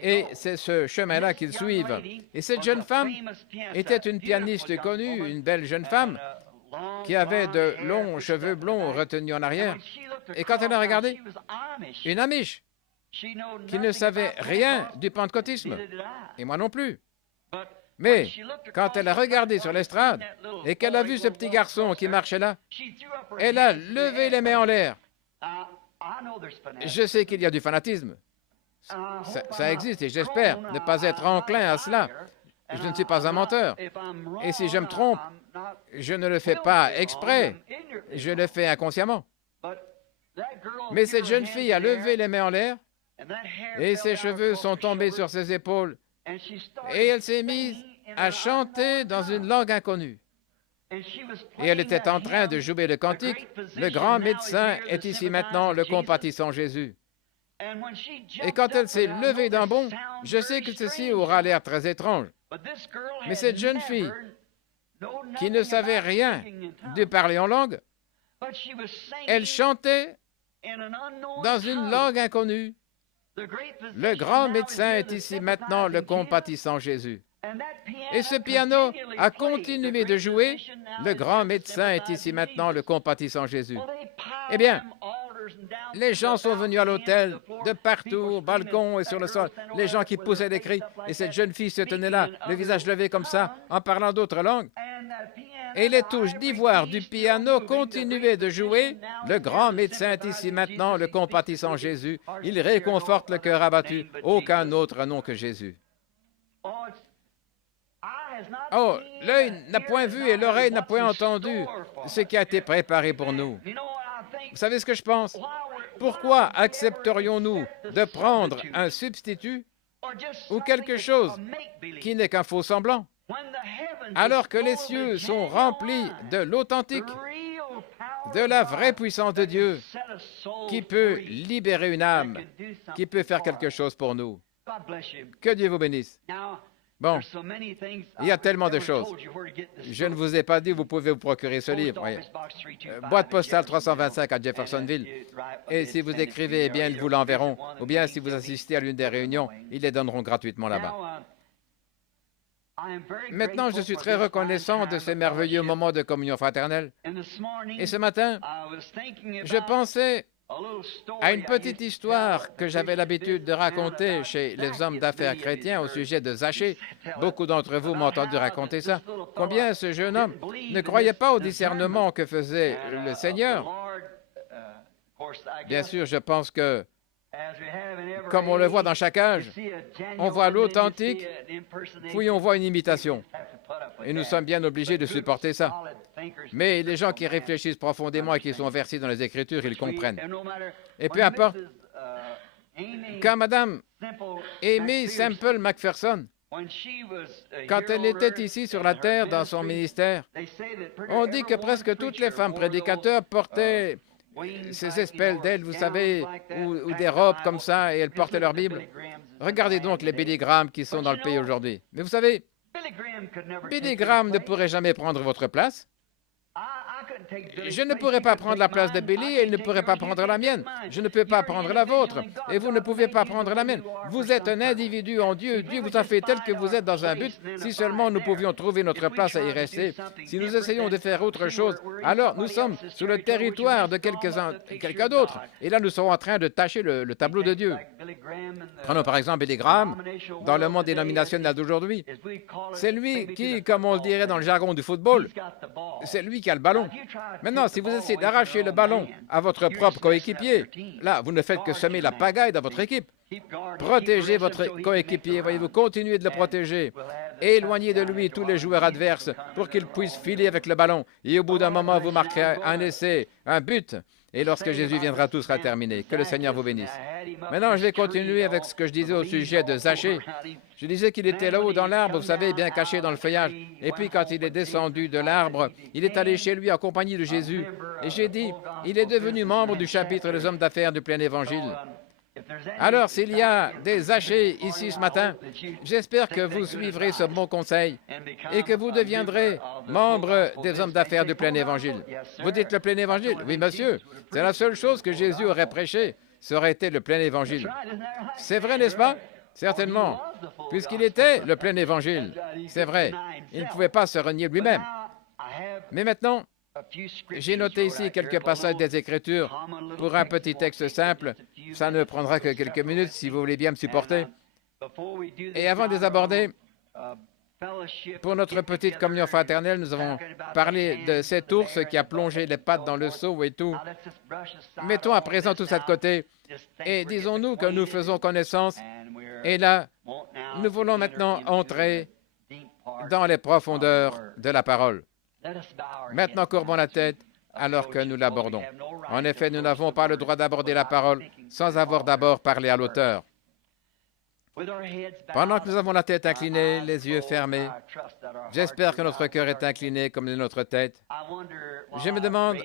et c'est ce chemin-là qu'ils suivent. Et cette jeune femme était une pianiste connue, une belle jeune femme qui avait de longs cheveux blonds retenus en arrière. Et quand elle a regardé, une Amish qui ne savait rien du pentecôtisme, et moi non plus. Mais quand elle a regardé sur l'estrade et qu'elle a vu ce petit garçon qui marchait là, elle a levé les mains en l'air. Je sais qu'il y a du fanatisme. Ça existe et j'espère ne pas être enclin à cela. Je ne suis pas un menteur. Et si je me trompe, je ne le fais pas exprès. Je le fais inconsciemment. Mais cette jeune fille a levé les mains en l'air et ses cheveux sont tombés sur ses épaules et elle s'est mise à chanter dans une langue inconnue. Et elle était en train de jouer le cantique. Le grand médecin est ici maintenant, le compatissant Jésus. Et quand elle s'est levée d'un bond, je sais que ceci aura l'air très étrange. Mais cette jeune fille, qui ne savait rien de parler en langue, elle chantait dans une langue inconnue. Le grand médecin est ici maintenant, le compatissant Jésus. Et ce piano a continué de jouer. Le grand médecin est ici maintenant, le compatissant Jésus. Eh bien, les gens sont venus à l'hôtel, de partout, au balcon et sur le sol. Les gens qui poussaient des cris. Et cette jeune fille se tenait là, le visage levé comme ça, en parlant d'autres langues. Et les touches d'ivoire du piano continuaient de jouer. Le grand médecin est ici maintenant, le compatissant Jésus. Il réconforte le cœur abattu. Aucun autre nom que Jésus. Oh, l'œil n'a point vu et l'oreille n'a point entendu ce qui a été préparé pour nous. Vous savez ce que je pense? Pourquoi accepterions-nous de prendre un substitut ou quelque chose qui n'est qu'un faux semblant, alors que les cieux sont remplis de l'authentique, de la vraie puissance de Dieu, qui peut libérer une âme, qui peut faire quelque chose pour nous? Que Dieu vous bénisse. Bon, il y a tellement de choses. Je ne vous ai pas dit, vous pouvez vous procurer ce livre. Oui. Boîte postale 325 à Jeffersonville. Et si vous écrivez, eh bien, ils vous l'enverront. Ou bien, si vous assistez à l'une des réunions, ils les donneront gratuitement là-bas. Maintenant, je suis très reconnaissant de ces merveilleux moments de communion fraternelle. Et ce matin, je pensais à une petite histoire que j'avais l'habitude de raconter chez les hommes d'affaires chrétiens au sujet de Zachée. Beaucoup d'entre vous m'ont entendu raconter ça. Combien ce jeune homme ne croyait pas au discernement que faisait le Seigneur. Bien sûr, je pense que, comme on le voit dans chaque âge, on voit l'authentique, puis on voit une imitation. Et nous sommes bien obligés de supporter ça. Mais les gens qui réfléchissent profondément et qui sont versés dans les Écritures, ils comprennent. Et peu importe, quand Madame Amy Semple McPherson, quand elle était ici sur la terre dans son ministère, on dit que presque toutes les femmes prédicateurs portaient ces espèces d'ailes, vous savez, ou des robes comme ça, et elles portaient leur Bible. Regardez donc les Billy Graham qui sont dans le pays aujourd'hui. Mais vous savez, Billy Graham ne pourrait jamais prendre votre place. Je ne pourrais pas prendre la place de Billy et il ne pourrait pas prendre la mienne. Je ne peux pas prendre la vôtre et vous ne pouvez pas prendre la mienne. Vous êtes un individu en Dieu. Dieu vous a fait tel que vous êtes dans un but. Si seulement nous pouvions trouver notre place à y rester. Si nous essayons de faire autre chose, alors nous sommes sur le territoire de quelqu'un d'autre. Et là, nous sommes en train de tâcher le tableau de Dieu. Prenons par exemple Billy Graham, dans le monde dénominationnel d'aujourd'hui. C'est lui qui, comme on le dirait dans le jargon du football, c'est lui qui a le ballon. Maintenant, si vous essayez d'arracher le ballon à votre propre coéquipier, là, vous ne faites que semer la pagaille dans votre équipe. Protégez votre coéquipier, voyez-vous, continuez de le protéger. Éloignez de lui tous les joueurs adverses pour qu'ils puissent filer avec le ballon. Et au bout d'un moment, vous marquerez un essai, un but. Et lorsque Jésus viendra, tout sera terminé. Que le Seigneur vous bénisse. Maintenant, je vais continuer avec ce que je disais au sujet de Zachée. Je disais qu'il était là-haut dans l'arbre, vous savez, bien caché dans le feuillage. Et puis, quand il est descendu de l'arbre, il est allé chez lui en compagnie de Jésus. Et j'ai dit, il est devenu membre du chapitre des hommes d'affaires du plein évangile. Alors, s'il y a des Zachées ici ce matin, j'espère que vous suivrez ce bon conseil et que vous deviendrez membre des hommes d'affaires du plein évangile. Vous dites le plein évangile? Oui, monsieur. C'est la seule chose que Jésus aurait prêché, ça aurait été le plein évangile. C'est vrai, n'est-ce pas? Certainement, puisqu'il était le plein évangile. C'est vrai. Il ne pouvait pas se renier lui-même. Mais maintenant, j'ai noté ici quelques passages des Écritures pour un petit texte simple. Ça ne prendra que quelques minutes si vous voulez bien me supporter. Et avant de les aborder, pour notre petite communion fraternelle, nous avons parlé de cet ours qui a plongé les pattes dans le seau et tout. Mettons à présent tout ça de côté et disons-nous que nous faisons connaissance. Et là, nous voulons maintenant entrer dans les profondeurs de la parole. Maintenant, courbons la tête alors que nous l'abordons. En effet, nous n'avons pas le droit d'aborder la parole sans avoir d'abord parlé à l'auteur. Pendant que nous avons la tête inclinée, les yeux fermés, j'espère que notre cœur est incliné comme notre tête. Je me demande,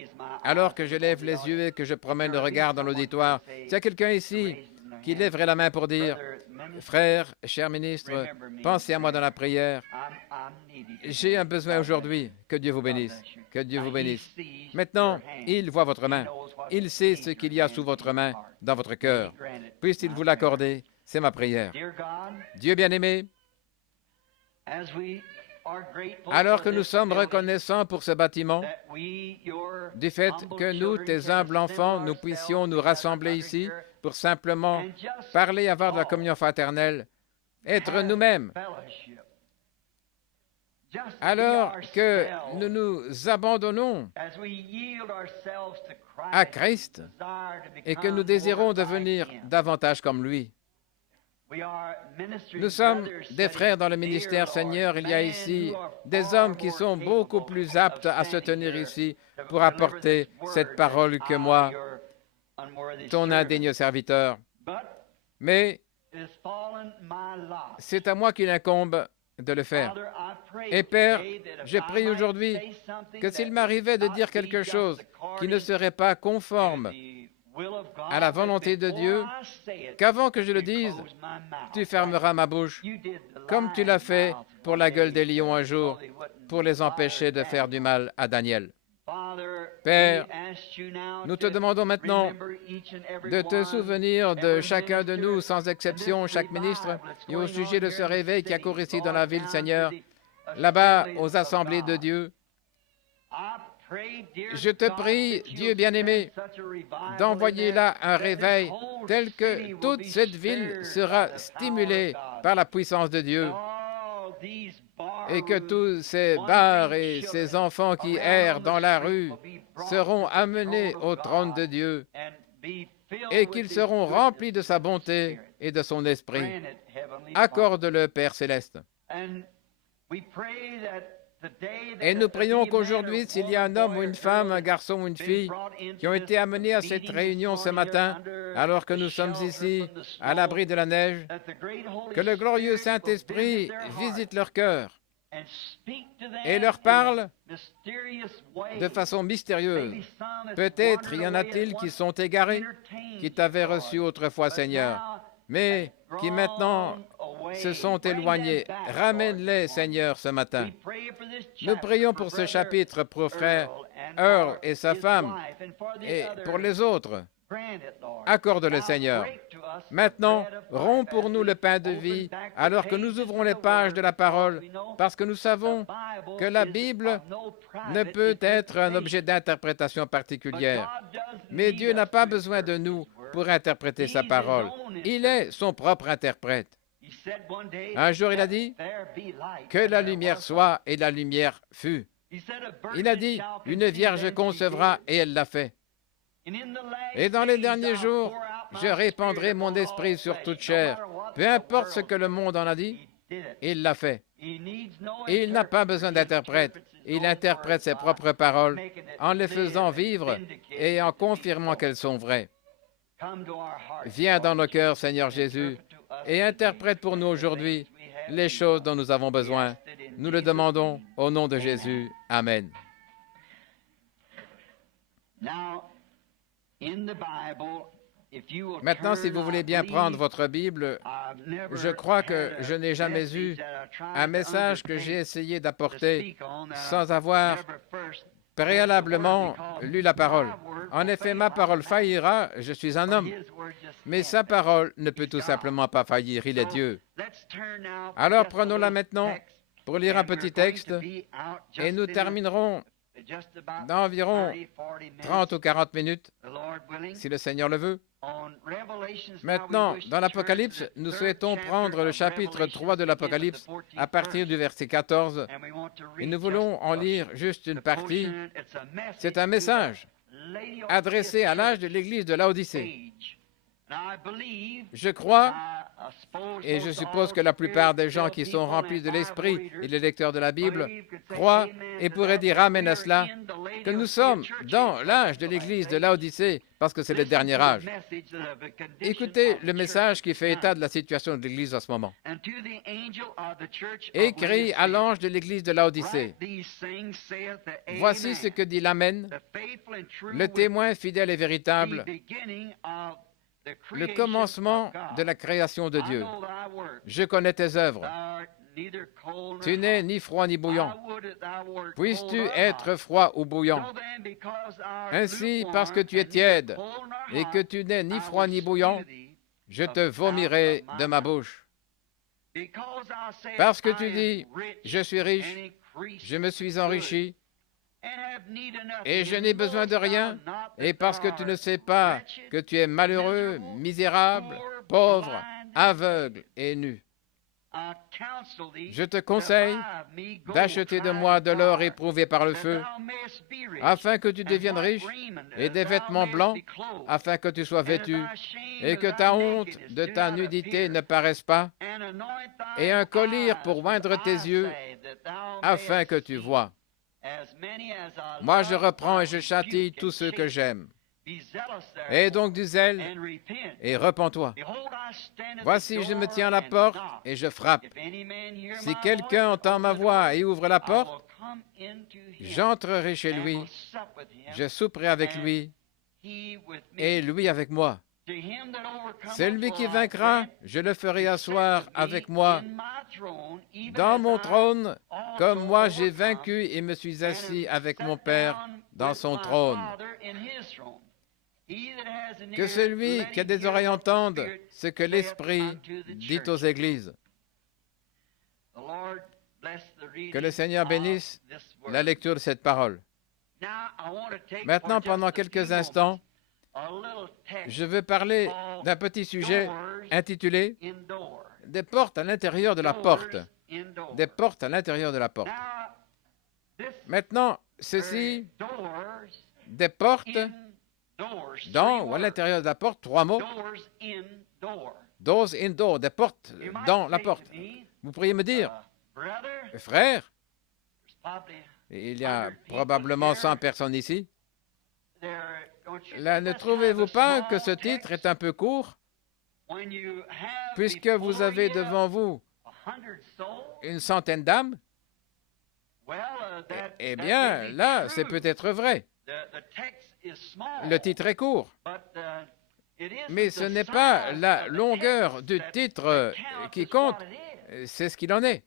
alors que je lève les yeux et que je promène le regard dans l'auditoire, s'il y a quelqu'un ici qui lèverait la main pour dire, « Frère, cher ministre, pensez à moi dans la prière. J'ai un besoin aujourd'hui. Que Dieu vous bénisse. Que Dieu vous bénisse. » Maintenant, il voit votre main. Il sait ce qu'il y a sous votre main, dans votre cœur. Puisse-t-il vous l'accorder? C'est ma prière. Dieu bien-aimé, alors que nous sommes reconnaissants pour ce bâtiment, du fait que nous, tes humbles enfants, nous puissions nous rassembler ici pour simplement parler, avoir de la communion fraternelle, être nous-mêmes, alors que nous nous abandonnons à Christ et que nous désirons devenir davantage comme lui. Nous sommes des frères dans le ministère, Seigneur. Il y a ici des hommes qui sont beaucoup plus aptes à se tenir ici pour apporter cette parole que moi, ton indigne serviteur. Mais c'est à moi qu'il incombe de le faire. Et Père, je prie aujourd'hui que s'il m'arrivait de dire quelque chose qui ne serait pas conforme à la volonté de Dieu, qu'avant que je le dise, tu fermeras ma bouche, comme tu l'as fait pour la gueule des lions un jour, pour les empêcher de faire du mal à Daniel. Père, nous te demandons maintenant de te souvenir de chacun de nous, sans exception, chaque ministre, et au sujet de ce réveil qui accourt ici dans la ville, Seigneur, là-bas aux assemblées de Dieu. Je te prie, Dieu bien-aimé, d'envoyer là un réveil tel que toute cette ville sera stimulée par la puissance de Dieu et que tous ces bars et ces enfants qui errent dans la rue seront amenés au trône de Dieu et qu'ils seront remplis de sa bonté et de son esprit. Accorde-le, Père céleste. Et nous prions qu'aujourd'hui, s'il y a un homme ou une femme, un garçon ou une fille qui ont été amenés à cette réunion ce matin, alors que nous sommes ici, à l'abri de la neige, que le glorieux Saint-Esprit visite leur cœur et leur parle de façon mystérieuse. Peut-être y en a-t-il qui sont égarés, qui t'avaient reçu autrefois, Seigneur, mais qui maintenant se sont éloignés. Ramène-les, Seigneur, ce matin. Nous prions pour ce chapitre, pour frère Earl et sa femme, et pour les autres. Accorde-le, Seigneur. Maintenant, romps pour nous le pain de vie, alors que nous ouvrons les pages de la parole, parce que nous savons que la Bible ne peut être un objet d'interprétation particulière. Mais Dieu n'a pas besoin de nous pour interpréter sa parole. Il est son propre interprète. Un jour, il a dit que la lumière soit, et la lumière fut. Il a dit, une vierge concevra, et elle l'a fait. Et dans les derniers jours, je répandrai mon esprit sur toute chair. Peu importe ce que le monde en a dit, il l'a fait. Et il n'a pas besoin d'interprète. Il interprète ses propres paroles en les faisant vivre et en confirmant qu'elles sont vraies. Viens dans nos cœurs, Seigneur Jésus, et interprète pour nous aujourd'hui les choses dont nous avons besoin. Nous le demandons au nom de Jésus. Amen. Maintenant, si vous voulez bien prendre votre Bible, je crois que je n'ai jamais eu un message que j'ai essayé d'apporter sans avoir préalablement lu la parole. En effet, ma parole faillira, je suis un homme, mais sa parole ne peut tout simplement pas faillir, il est Dieu. Alors prenons-la maintenant pour lire un petit texte et nous terminerons dans environ 30 ou 40 minutes, si le Seigneur le veut. Maintenant, dans l'Apocalypse, nous souhaitons prendre le chapitre 3 de l'Apocalypse à partir du verset 14 et nous voulons en lire juste une partie. C'est un message adressé à l'âge de l'Église de Laodicée. Je crois, et je suppose que la plupart des gens qui sont remplis de l'Esprit et les lecteurs de la Bible croient et pourraient dire Amen à cela, que nous sommes dans l'âge de l'Église de Laodicée, parce que c'est le dernier âge. Écoutez le message qui fait état de la situation de l'Église en ce moment. Écrit à l'ange de l'Église de Laodicée. Voici ce que dit l'Amen, le témoin fidèle et véritable, le commencement de la création de Dieu. Je connais tes œuvres. Tu n'es ni froid ni bouillant. Puisses-tu être froid ou bouillant? Ainsi, parce que tu es tiède et que tu n'es ni froid ni bouillant, je te vomirai de ma bouche. Parce que tu dis, je suis riche, je me suis enrichi, et je n'ai besoin de rien, et parce que tu ne sais pas que tu es malheureux, misérable, pauvre, aveugle et nu. Je te conseille d'acheter de moi de l'or éprouvé par le feu, afin que tu deviennes riche, et des vêtements blancs, afin que tu sois vêtu, et que ta honte de ta nudité ne paraisse pas, et un collier pour oindre tes yeux, afin que tu vois. Moi, je reprends et je châtie tous ceux que j'aime. Aie donc du zèle et repens-toi. Voici, je me tiens à la porte et je frappe. Si quelqu'un entend ma voix et ouvre la porte, j'entrerai chez lui, je souperai avec lui et lui avec moi. Celui qui vaincra, je le ferai asseoir avec moi dans mon trône, comme moi j'ai vaincu et me suis assis avec mon Père dans son trône. Que celui qui a des oreilles entende ce que l'Esprit dit aux églises. Que le Seigneur bénisse la lecture de cette parole. Maintenant, pendant quelques instants, je veux parler d'un petit sujet intitulé « Des portes à l'intérieur de la porte ». Des portes à l'intérieur de la porte. Maintenant, ceci, des portes dans ou à l'intérieur de la porte, trois mots. Doors in door, des portes dans la porte. Vous pourriez me dire, frère, il y a probablement 100 personnes ici. Là, ne trouvez-vous pas que ce titre est un peu court? Puisque vous avez devant vous une centaine d'âmes? Eh bien, là, c'est peut-être vrai. Le titre est court. Mais ce n'est pas la longueur du titre qui compte, c'est ce qu'il en est.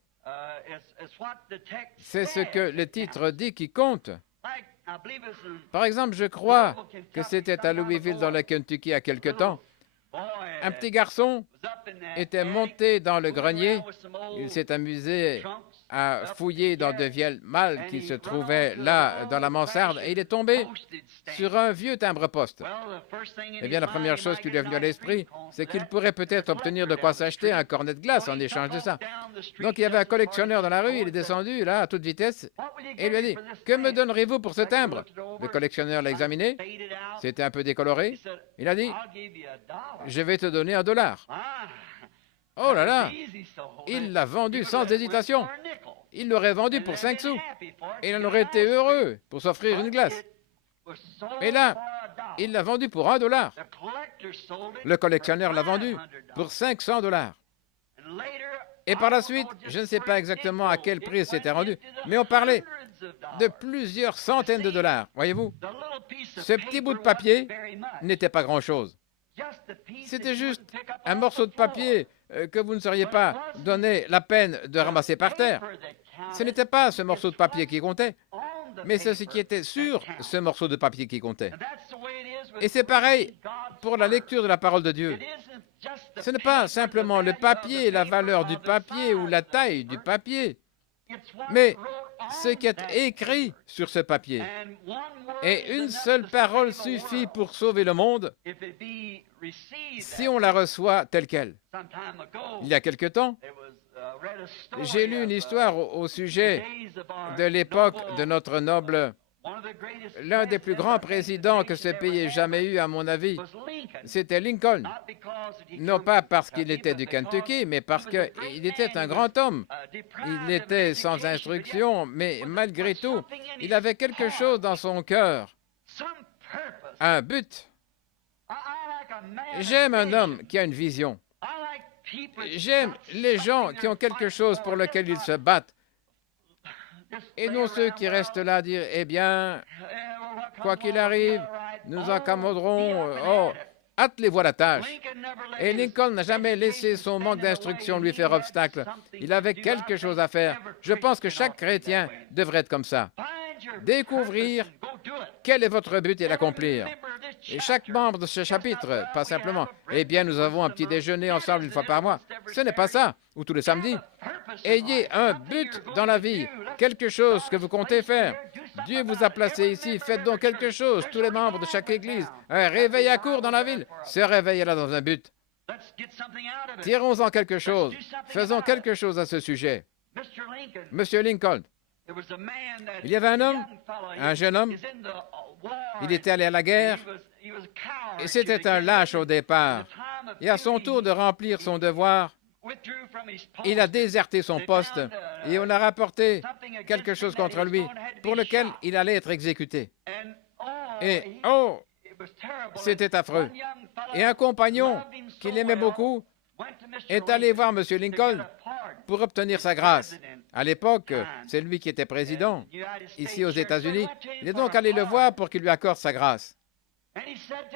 C'est ce que le titre dit qui compte. Par exemple, je crois que c'était à Louisville, dans le Kentucky, il y a quelque temps. Un petit garçon était monté dans le grenier. Il s'est amusé à fouiller dans de vieilles malles qui se trouvaient là, dans la mansarde, et il est tombé sur un vieux timbre-poste. Eh bien, la première chose qui lui est venue à l'esprit, c'est qu'il pourrait peut-être obtenir de quoi s'acheter un cornet de glace en échange de ça. Donc, il y avait un collectionneur dans la rue, il est descendu, là, à toute vitesse, et il lui a dit, « Que me donnerez-vous pour ce timbre ?» Le collectionneur l'a examiné, c'était un peu décoloré. Il a dit, « Je vais te donner $1. » Oh là là! Il l'a vendu sans hésitation. Il l'aurait vendu pour 5 sous. Et il en aurait été heureux pour s'offrir une glace. Et là, il l'a vendu pour $1. Le collectionneur l'a vendu pour $500. Et par la suite, je ne sais pas exactement à quel prix c'était rendu, mais on parlait de plusieurs centaines de dollars. Voyez-vous, ce petit bout de papier n'était pas grand-chose. C'était juste un morceau de papier que vous ne seriez pas donné la peine de ramasser par terre. Ce n'était pas ce morceau de papier qui comptait, mais c'est ce qui était sur ce morceau de papier qui comptait. Et c'est pareil pour la lecture de la parole de Dieu. Ce n'est pas simplement le papier, la valeur du papier ou la taille du papier, mais ce qui est écrit sur ce papier. Et une seule parole suffit pour sauver le monde si on la reçoit telle qu'elle. Il y a quelque temps, j'ai lu une histoire au sujet de l'époque de notre noble, l'un des plus grands présidents que ce pays ait jamais eu, à mon avis, c'était Lincoln. Non pas parce qu'il était du Kentucky, mais parce qu'il était un grand homme. Il était sans instruction, mais malgré tout, il avait quelque chose dans son cœur, un but. J'aime un homme qui a une vision. J'aime les gens qui ont quelque chose pour lequel ils se battent. Et non ceux qui restent là à dire, eh bien, quoi qu'il arrive, nous accommoderons. Oh, attelez-vous à la tâche. Et Lincoln n'a jamais laissé son manque d'instruction lui faire obstacle. Il avait quelque chose à faire. Je pense que chaque chrétien devrait être comme ça. Découvrir quel est votre but et l'accomplir. Et chaque membre de ce chapitre, pas simplement, eh bien, nous avons un petit déjeuner ensemble une fois par mois. Ce n'est pas ça, ou tous les samedis. Ayez un but dans la vie, quelque chose que vous comptez faire. Dieu vous a placé ici, faites donc quelque chose, tous les membres de chaque église. Un réveil à court dans la ville, ce réveil est là dans un but. Tirons-en quelque chose, faisons quelque chose à ce sujet. Monsieur Lincoln, il y avait un homme, un jeune homme, il était allé à la guerre, et c'était un lâche au départ. Et à son tour de remplir son devoir, il a déserté son poste et on a rapporté quelque chose contre lui pour lequel il allait être exécuté. Et oh, c'était affreux. Et un compagnon qu'il aimait beaucoup est allé voir M. Lincoln pour obtenir sa grâce. À l'époque, c'est lui qui était président ici aux États-Unis. Il est donc allé le voir pour qu'il lui accorde sa grâce.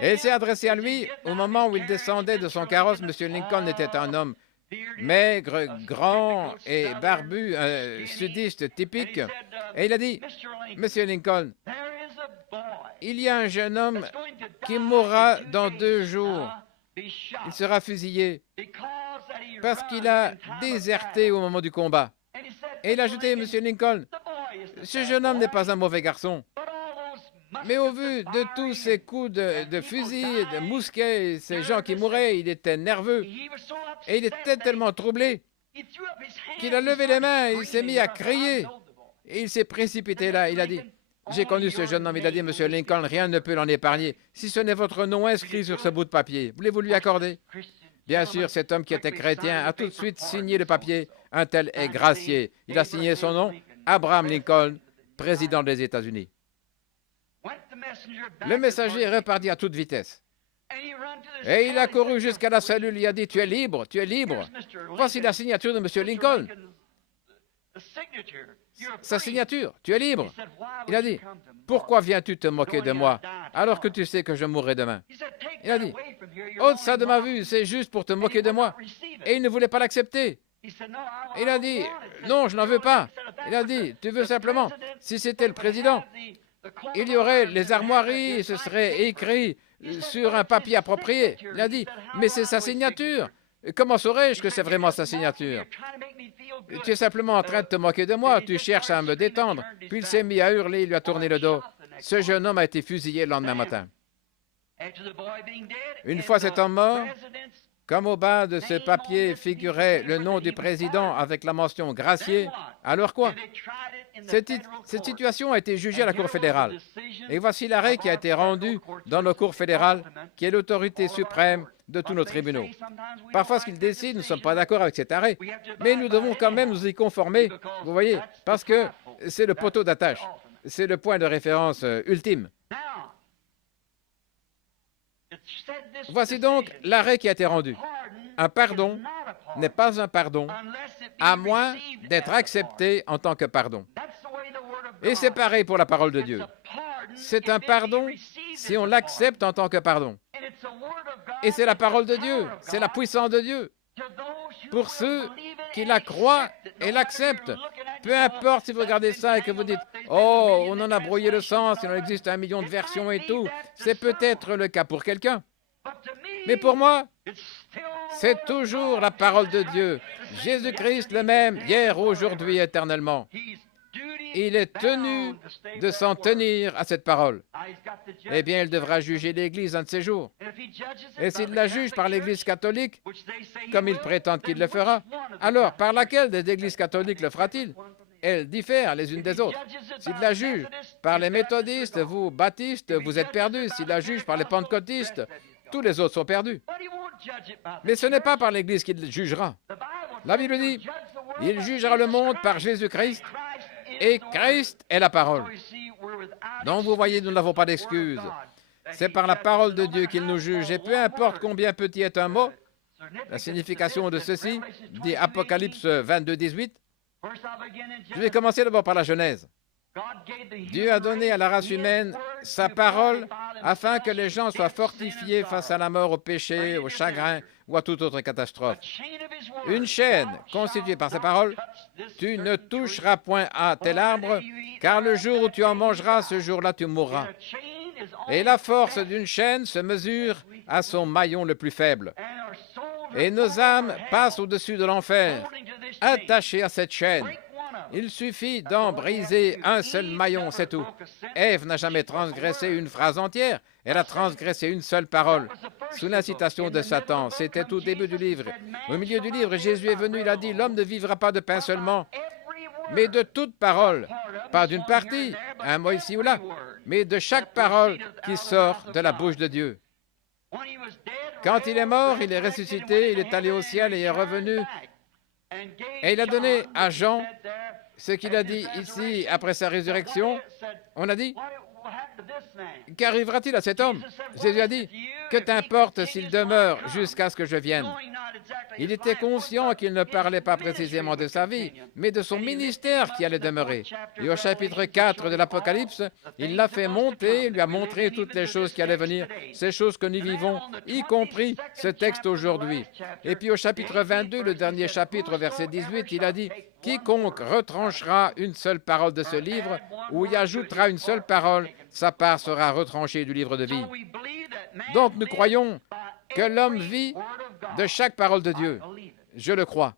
Et il s'est adressé à lui au moment où il descendait de son carrosse. M. Lincoln était un homme maigre, grand et barbu, un sudiste typique. Et il a dit, « Monsieur Lincoln, il y a un jeune homme qui mourra dans 2 jours. Il sera fusillé parce qu'il a déserté au moment du combat. » Et il a ajouté, « Monsieur Lincoln, ce jeune homme n'est pas un mauvais garçon. Mais au vu de tous ces coups de fusil, de mousquet, ces gens qui mouraient, il était nerveux. Et il était tellement troublé qu'il a levé les mains et il s'est mis à crier. Et il s'est précipité là. Il a dit, j'ai connu ce jeune homme. Il a dit, Monsieur Lincoln, rien ne peut l'en épargner. Si ce n'est votre nom inscrit sur ce bout de papier, voulez-vous lui accorder? Bien sûr, cet homme qui était chrétien a tout de suite signé le papier. Un tel est gracié. Il a signé son nom, Abraham Lincoln, président des États-Unis. Le messager est reparti à toute vitesse. Et il a couru jusqu'à la cellule, il a dit, tu es libre, tu es libre. Voici la signature de M. Lincoln. Sa signature, tu es libre. Il a dit, pourquoi viens-tu te moquer de moi alors que tu sais que je mourrai demain? Il a dit, ôte ça de ma vue, c'est juste pour te moquer de moi. Et il ne voulait pas l'accepter. Il a dit, non, je n'en veux pas. Il a dit, tu veux simplement, si c'était le président, il y aurait les armoiries, ce serait écrit sur un papier approprié. Il a dit, mais c'est sa signature. Comment saurais-je que c'est vraiment sa signature? Tu es simplement en train de te moquer de moi, tu cherches à me détendre. Puis il s'est mis à hurler, il lui a tourné le dos. Ce jeune homme a été fusillé le lendemain matin. Une fois cet homme mort, comme au bas de ce papier figurait le nom du président avec la mention gracié, alors quoi? Cette situation a été jugée à la Cour fédérale. Et voici l'arrêt qui a été rendu dans nos cours fédérales, qui est l'autorité suprême de tous nos tribunaux. Parfois, ce qu'ils décident, nous ne sommes pas d'accord avec cet arrêt, mais nous devons quand même nous y conformer, vous voyez, parce que c'est le poteau d'attache, c'est le point de référence ultime. Voici donc l'arrêt qui a été rendu. Un pardon n'est pas un pardon, à moins d'être accepté en tant que pardon. Et c'est pareil pour la parole de Dieu. C'est un pardon si on l'accepte en tant que pardon. Et c'est la parole de Dieu, c'est la puissance de Dieu. Pour ceux qui la croient et l'acceptent, peu importe si vous regardez ça et que vous dites « Oh, on en a brouillé le sens, il en existe 1 million de versions et tout », c'est peut-être le cas pour quelqu'un. Mais pour moi, c'est toujours la parole de Dieu. Jésus-Christ le même, hier, aujourd'hui, éternellement. Il est tenu de s'en tenir à cette parole. Eh bien, il devra juger l'Église un de ces jours. Et s'il la juge par l'Église catholique, comme il prétend qu'il le fera, alors par laquelle des églises catholiques le fera-t-il? Elles diffèrent les unes des autres. S'il la juge par les méthodistes, vous, baptistes, vous êtes perdus. S'il la juge par les pentecôtistes, tous les autres sont perdus. Mais ce n'est pas par l'Église qu'il jugera. La Bible dit, il jugera le monde par Jésus-Christ, et Christ est la parole. Donc vous voyez, nous n'avons pas d'excuse. C'est par la parole de Dieu qu'il nous juge, et peu importe combien petit est un mot, la signification de ceci, dit Apocalypse 22, 18, je vais commencer d'abord par la Genèse. Dieu a donné à la race humaine sa parole afin que les gens soient fortifiés face à la mort, au péché, au chagrin ou à toute autre catastrophe. Une chaîne constituée par sa parole, tu ne toucheras point à tel arbre, car le jour où tu en mangeras, ce jour-là tu mourras. Et la force d'une chaîne se mesure à son maillon le plus faible. Et nos âmes passent au-dessus de l'enfer, attachées à cette chaîne. Il suffit d'en briser un seul maillon, c'est tout. Ève n'a jamais transgressé une phrase entière, elle a transgressé une seule parole. Sous l'incitation de Satan, c'était au début du livre. Au milieu du livre, Jésus est venu, il a dit, l'homme ne vivra pas de pain seulement, mais de toute parole. Pas d'une partie, un mot ici ou là, mais de chaque parole qui sort de la bouche de Dieu. Quand il est mort, il est ressuscité, il est allé au ciel et est revenu. Et il a donné à Jean ce qu'il a dit ici après sa résurrection. On a dit, qu'arrivera-t-il à cet homme? Jésus a dit, que t'importe s'il demeure jusqu'à ce que je vienne. Il était conscient qu'il ne parlait pas précisément de sa vie, mais de son ministère qui allait demeurer. Et au chapitre 4 de l'Apocalypse, il l'a fait monter, il lui a montré toutes les choses qui allaient venir, ces choses que nous vivons, y compris ce texte aujourd'hui. Et puis au chapitre 22, le dernier chapitre, verset 18, il a dit, « Quiconque retranchera une seule parole de ce livre, ou y ajoutera une seule parole, sa part sera retranchée du livre de vie. » Donc nous croyons que l'homme vit de chaque parole de Dieu. Je le crois.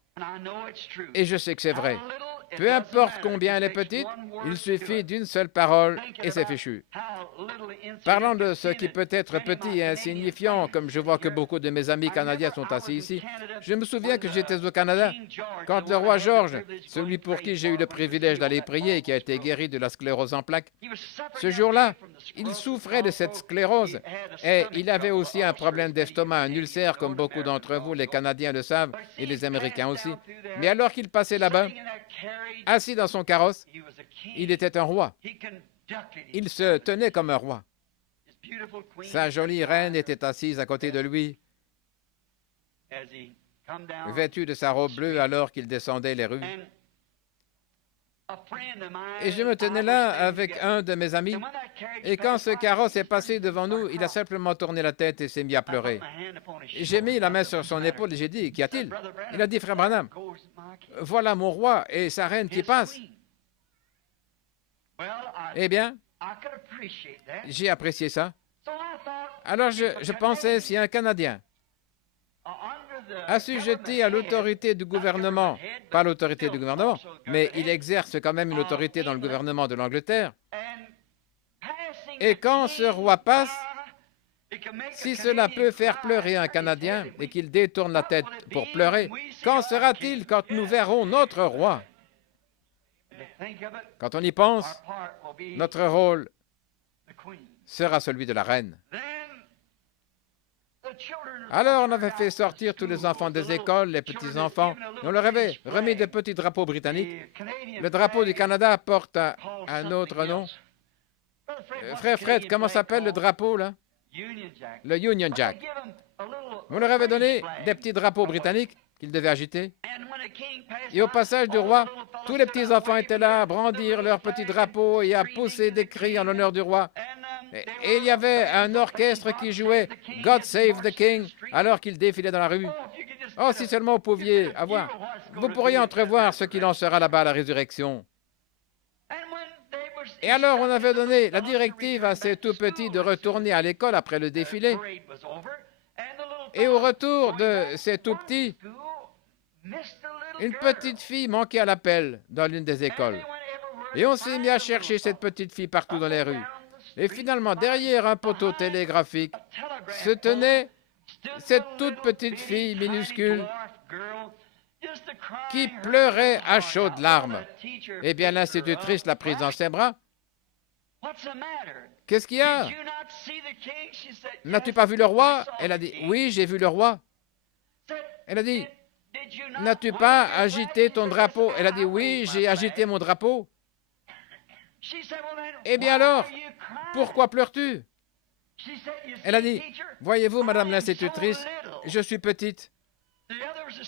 Et je sais que c'est vrai. Peu importe combien elle est petite, il suffit d'une seule parole et c'est fichu. Parlant de ce qui peut être petit et insignifiant, comme je vois que beaucoup de mes amis canadiens sont assis ici, je me souviens que j'étais au Canada quand le roi George, celui pour qui j'ai eu le privilège d'aller prier et qui a été guéri de la sclérose en plaques, ce jour-là, il souffrait de cette sclérose et il avait aussi un problème d'estomac, un ulcère, comme beaucoup d'entre vous, les Canadiens le savent et les Américains aussi. Mais alors qu'il passait là-bas, assis dans son carrosse, il était un roi. Il se tenait comme un roi. Sa jolie reine était assise à côté de lui, vêtue de sa robe bleue alors qu'il descendait les rues. Et je me tenais là avec un de mes amis, et quand ce carrosse est passé devant nous, il a simplement tourné la tête et s'est mis à pleurer. J'ai mis la main sur son épaule et j'ai dit, « Qu'y a-t-il? » Il a dit, « Frère Branham, voilà mon roi et sa reine qui passent. » Eh bien, j'ai apprécié ça. Alors je pensais, si un Canadien assujetti à l'autorité du gouvernement, pas l'autorité du gouvernement, mais il exerce quand même une autorité dans le gouvernement de l'Angleterre, et quand ce roi passe, si cela peut faire pleurer un Canadien et qu'il détourne la tête pour pleurer, qu'en sera-t-il quand nous verrons notre roi? Quand on y pense, notre rôle sera celui de la reine. Alors on avait fait sortir tous les enfants des écoles, les petits-enfants, on leur avait remis de petits drapeaux britanniques. Le drapeau du Canada porte un autre nom. Frère Fred, comment s'appelle le drapeau, là? Le Union Jack. On leur avait donné des petits drapeaux britanniques qu'ils devaient agiter. Et au passage du roi, tous les petits-enfants étaient là à brandir leurs petits drapeaux et à pousser des cris en l'honneur du roi. Et il y avait un orchestre qui jouait « God Save the King » alors qu'il défilait dans la rue. Oh, si seulement vous pouviez avoir. Vous pourriez entrevoir ce qu'il en sera là-bas à la résurrection. Et alors, on avait donné la directive à ces tout-petits de retourner à l'école après le défilé. Et au retour de ces tout-petits, une petite fille manquait à l'appel dans l'une des écoles. Et on s'est mis à chercher cette petite fille partout dans les rues. Et finalement, derrière un poteau télégraphique, se tenait cette toute petite fille minuscule qui pleurait à chaudes larmes. Eh bien, l'institutrice l'a prise dans ses bras Qu'est-ce qu'il y a? N'as-tu pas vu le roi? Elle a dit, oui, j'ai vu le roi. Elle a dit, n'as-tu pas agité ton drapeau? Elle a dit, oui, j'ai agité mon drapeau. Eh bien alors, pourquoi pleures-tu? Elle a dit, voyez-vous, madame l'institutrice, je suis petite.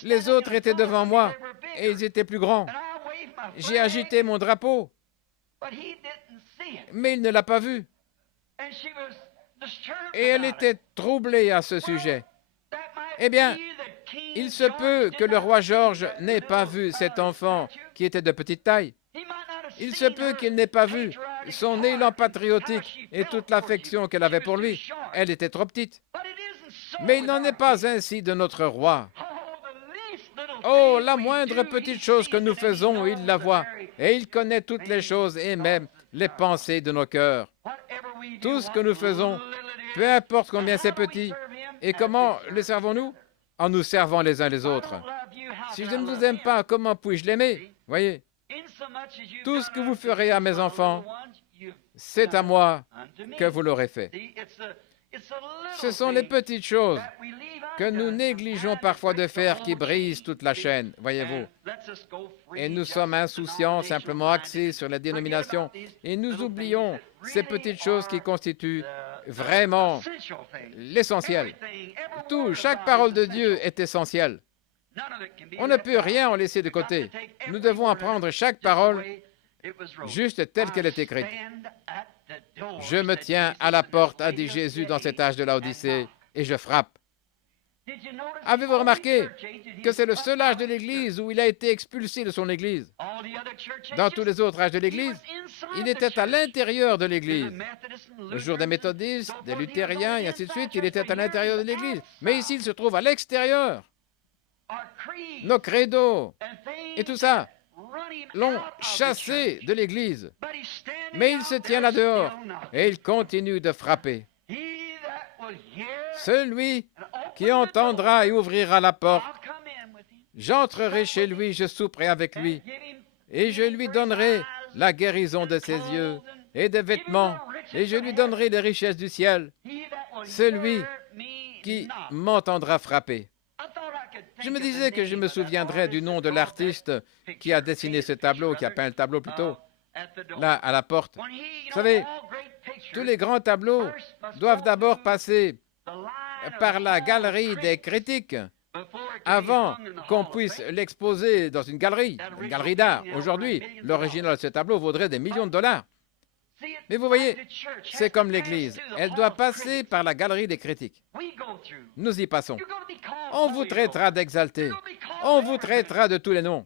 Les autres étaient devant moi et ils étaient plus grands. J'ai agité mon drapeau, mais il ne l'a pas vu. Et elle était troublée à ce sujet. Eh bien, il se peut que le roi George n'ait pas vu cet enfant qui était de petite taille. Il se peut qu'il n'ait pas vu son élan patriotique et toute l'affection qu'elle avait pour lui. Elle était trop petite. Mais il n'en est pas ainsi de notre roi. Oh, la moindre petite chose que nous faisons, il la voit. Et il connaît toutes les choses et même les pensées de nos cœurs. Tout ce que nous faisons, peu importe combien c'est petit. Et comment le servons-nous? En nous servant les uns les autres. Si je ne vous aime pas, comment puis-je l'aimer? Voyez, tout ce que vous ferez à mes enfants, c'est à moi que vous l'aurez fait. Ce sont les petites choses que nous négligeons parfois de faire qui brisent toute la chaîne, voyez-vous. Et nous sommes insouciants, simplement axés sur la dénomination, et nous oublions ces petites choses qui constituent vraiment l'essentiel. Tout, chaque parole de Dieu est essentielle. On ne peut rien en laisser de côté. Nous devons apprendre chaque parole juste telle qu'elle est écrite. Je me tiens à la porte, a dit Jésus dans cet âge de l'Odyssée, et je frappe. Avez-vous remarqué que c'est le seul âge de l'Église où il a été expulsé de son Église? Dans tous les autres âges de l'Église, il était à l'intérieur de l'Église. Le jour des méthodistes, des luthériens, et ainsi de suite, il était à l'intérieur de l'Église. Mais ici, il se trouve à l'extérieur. Nos credos et tout ça l'ont chassé de l'Église. Mais il se tient là dehors et il continue de frapper. Celui qui entendra et ouvrira la porte, j'entrerai chez lui, je souperai avec lui, et je lui donnerai la guérison de ses yeux et des vêtements, et je lui donnerai les richesses du ciel. Celui qui m'entendra frapper. Je me disais que je me souviendrais du nom de l'artiste qui a dessiné ce tableau, qui a peint le tableau plutôt, là, à la porte. Vous savez, tous les grands tableaux doivent d'abord passer par la galerie des critiques avant qu'on puisse l'exposer dans une galerie d'art. Aujourd'hui, l'original de ce tableau vaudrait des millions de dollars. Mais vous voyez, c'est comme l'Église. Elle doit passer par la galerie des critiques. Nous y passons. On vous traitera d'exalté. On vous traitera de tous les noms.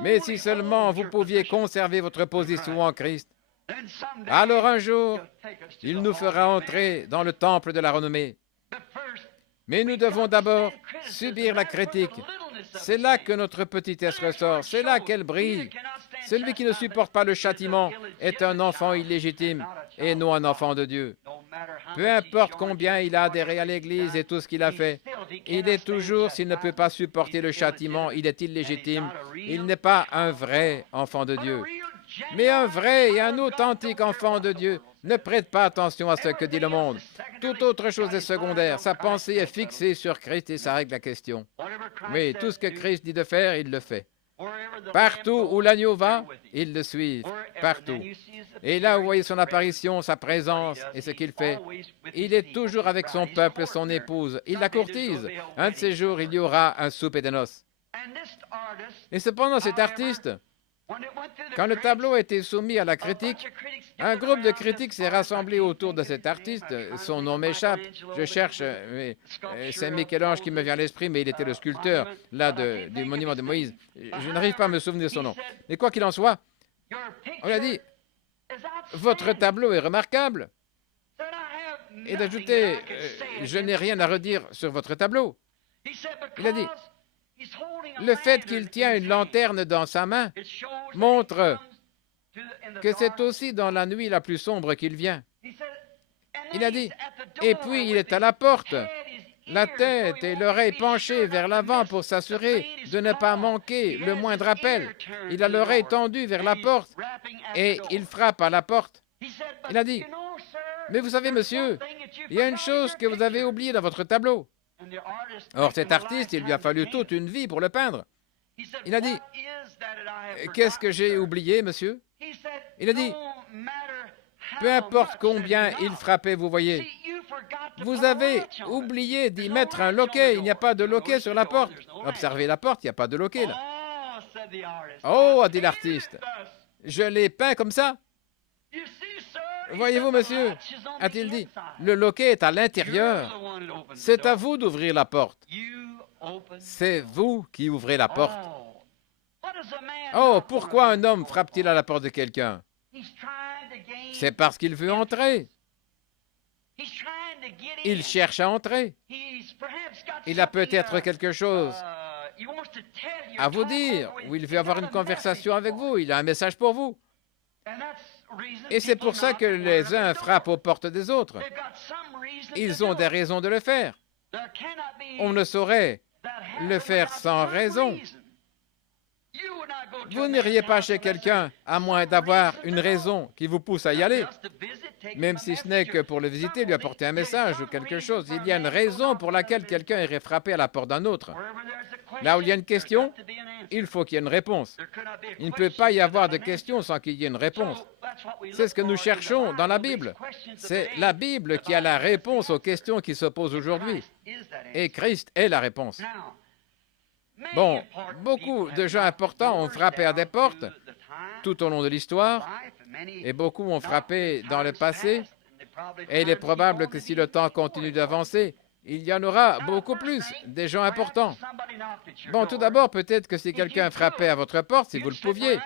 Mais si seulement vous pouviez conserver votre position en Christ, alors un jour, il nous fera entrer dans le temple de la renommée. Mais nous devons d'abord subir la critique. C'est là que notre petitesse ressort. C'est là qu'elle brille. Celui qui ne supporte pas le châtiment est un enfant illégitime et non un enfant de Dieu. Peu importe combien il a adhéré à l'Église et tout ce qu'il a fait, il est toujours, s'il ne peut pas supporter le châtiment, il est illégitime. Il n'est pas un vrai enfant de Dieu. Mais un vrai et un authentique enfant de Dieu ne prête pas attention à ce que dit le monde. Toute autre chose est secondaire. Sa pensée est fixée sur Christ et ça règle la question. Oui, tout ce que Christ dit de faire, il le fait. Partout où l'agneau va, ils le suivent. Partout. Et là où vous voyez son apparition, sa présence et ce qu'il fait, il est toujours avec son peuple, son épouse. Il la courtise. Un de ces jours, il y aura un souper de noces. Et cependant, cet artiste, quand le tableau a été soumis à la critique, un groupe de critiques s'est rassemblé autour de cet artiste. Son nom m'échappe. Je cherche. C'est Michel-Ange qui me vient à l'esprit, mais il était le sculpteur là, du monument de Moïse. Je n'arrive pas à me souvenir de son nom. Mais quoi qu'il en soit, on a dit, votre tableau est remarquable. Et d'ajouter, je n'ai rien à redire sur votre tableau. Il a dit, le fait qu'il tient une lanterne dans sa main montre que c'est aussi dans la nuit la plus sombre qu'il vient. Il a dit, et puis il est à la porte, la tête et l'oreille penchées vers l'avant pour s'assurer de ne pas manquer le moindre appel. Il a l'oreille tendue vers la porte et il frappe à la porte. Il a dit, mais vous savez, monsieur, il y a une chose que vous avez oubliée dans votre tableau. Or, cet artiste, il lui a fallu toute une vie pour le peindre. Il a dit, qu'est-ce que j'ai oublié, monsieur? Il a dit, peu importe combien il frappait, vous voyez, vous avez oublié d'y mettre un loquet. Il n'y a pas de loquet sur la porte. Observez la porte, il n'y a pas de loquet là. Oh, a dit l'artiste, je l'ai peint comme ça. Voyez-vous, monsieur, a-t-il dit, le loquet est à l'intérieur. C'est à vous d'ouvrir la porte. C'est vous qui ouvrez la porte. Oh, pourquoi un homme frappe-t-il à la porte de quelqu'un? C'est parce qu'il veut entrer. Il cherche à entrer. Il a peut-être quelque chose à vous dire, ou il veut avoir une conversation avec vous, il a un message pour vous. Et c'est pour ça que les uns frappent aux portes des autres. Ils ont des raisons de le faire. On ne saurait le faire sans raison. Vous n'iriez pas chez quelqu'un à moins d'avoir une raison qui vous pousse à y aller. Même si ce n'est que pour le visiter, lui apporter un message ou quelque chose. Il y a une raison pour laquelle quelqu'un irait frapper à la porte d'un autre. Là où il y a une question, il faut qu'il y ait une réponse. Il ne peut pas y avoir de question sans qu'il y ait une réponse. C'est ce que nous cherchons dans la Bible. C'est la Bible qui a la réponse aux questions qui se posent aujourd'hui. Et Christ est la réponse. Bon, beaucoup de gens importants ont frappé à des portes tout au long de l'histoire, et beaucoup ont frappé dans le passé, et il est probable que si le temps continue d'avancer, il y en aura beaucoup plus, des gens importants. Bon, tout d'abord, peut-être que si quelqu'un frappait à votre porte, si vous le pouviez,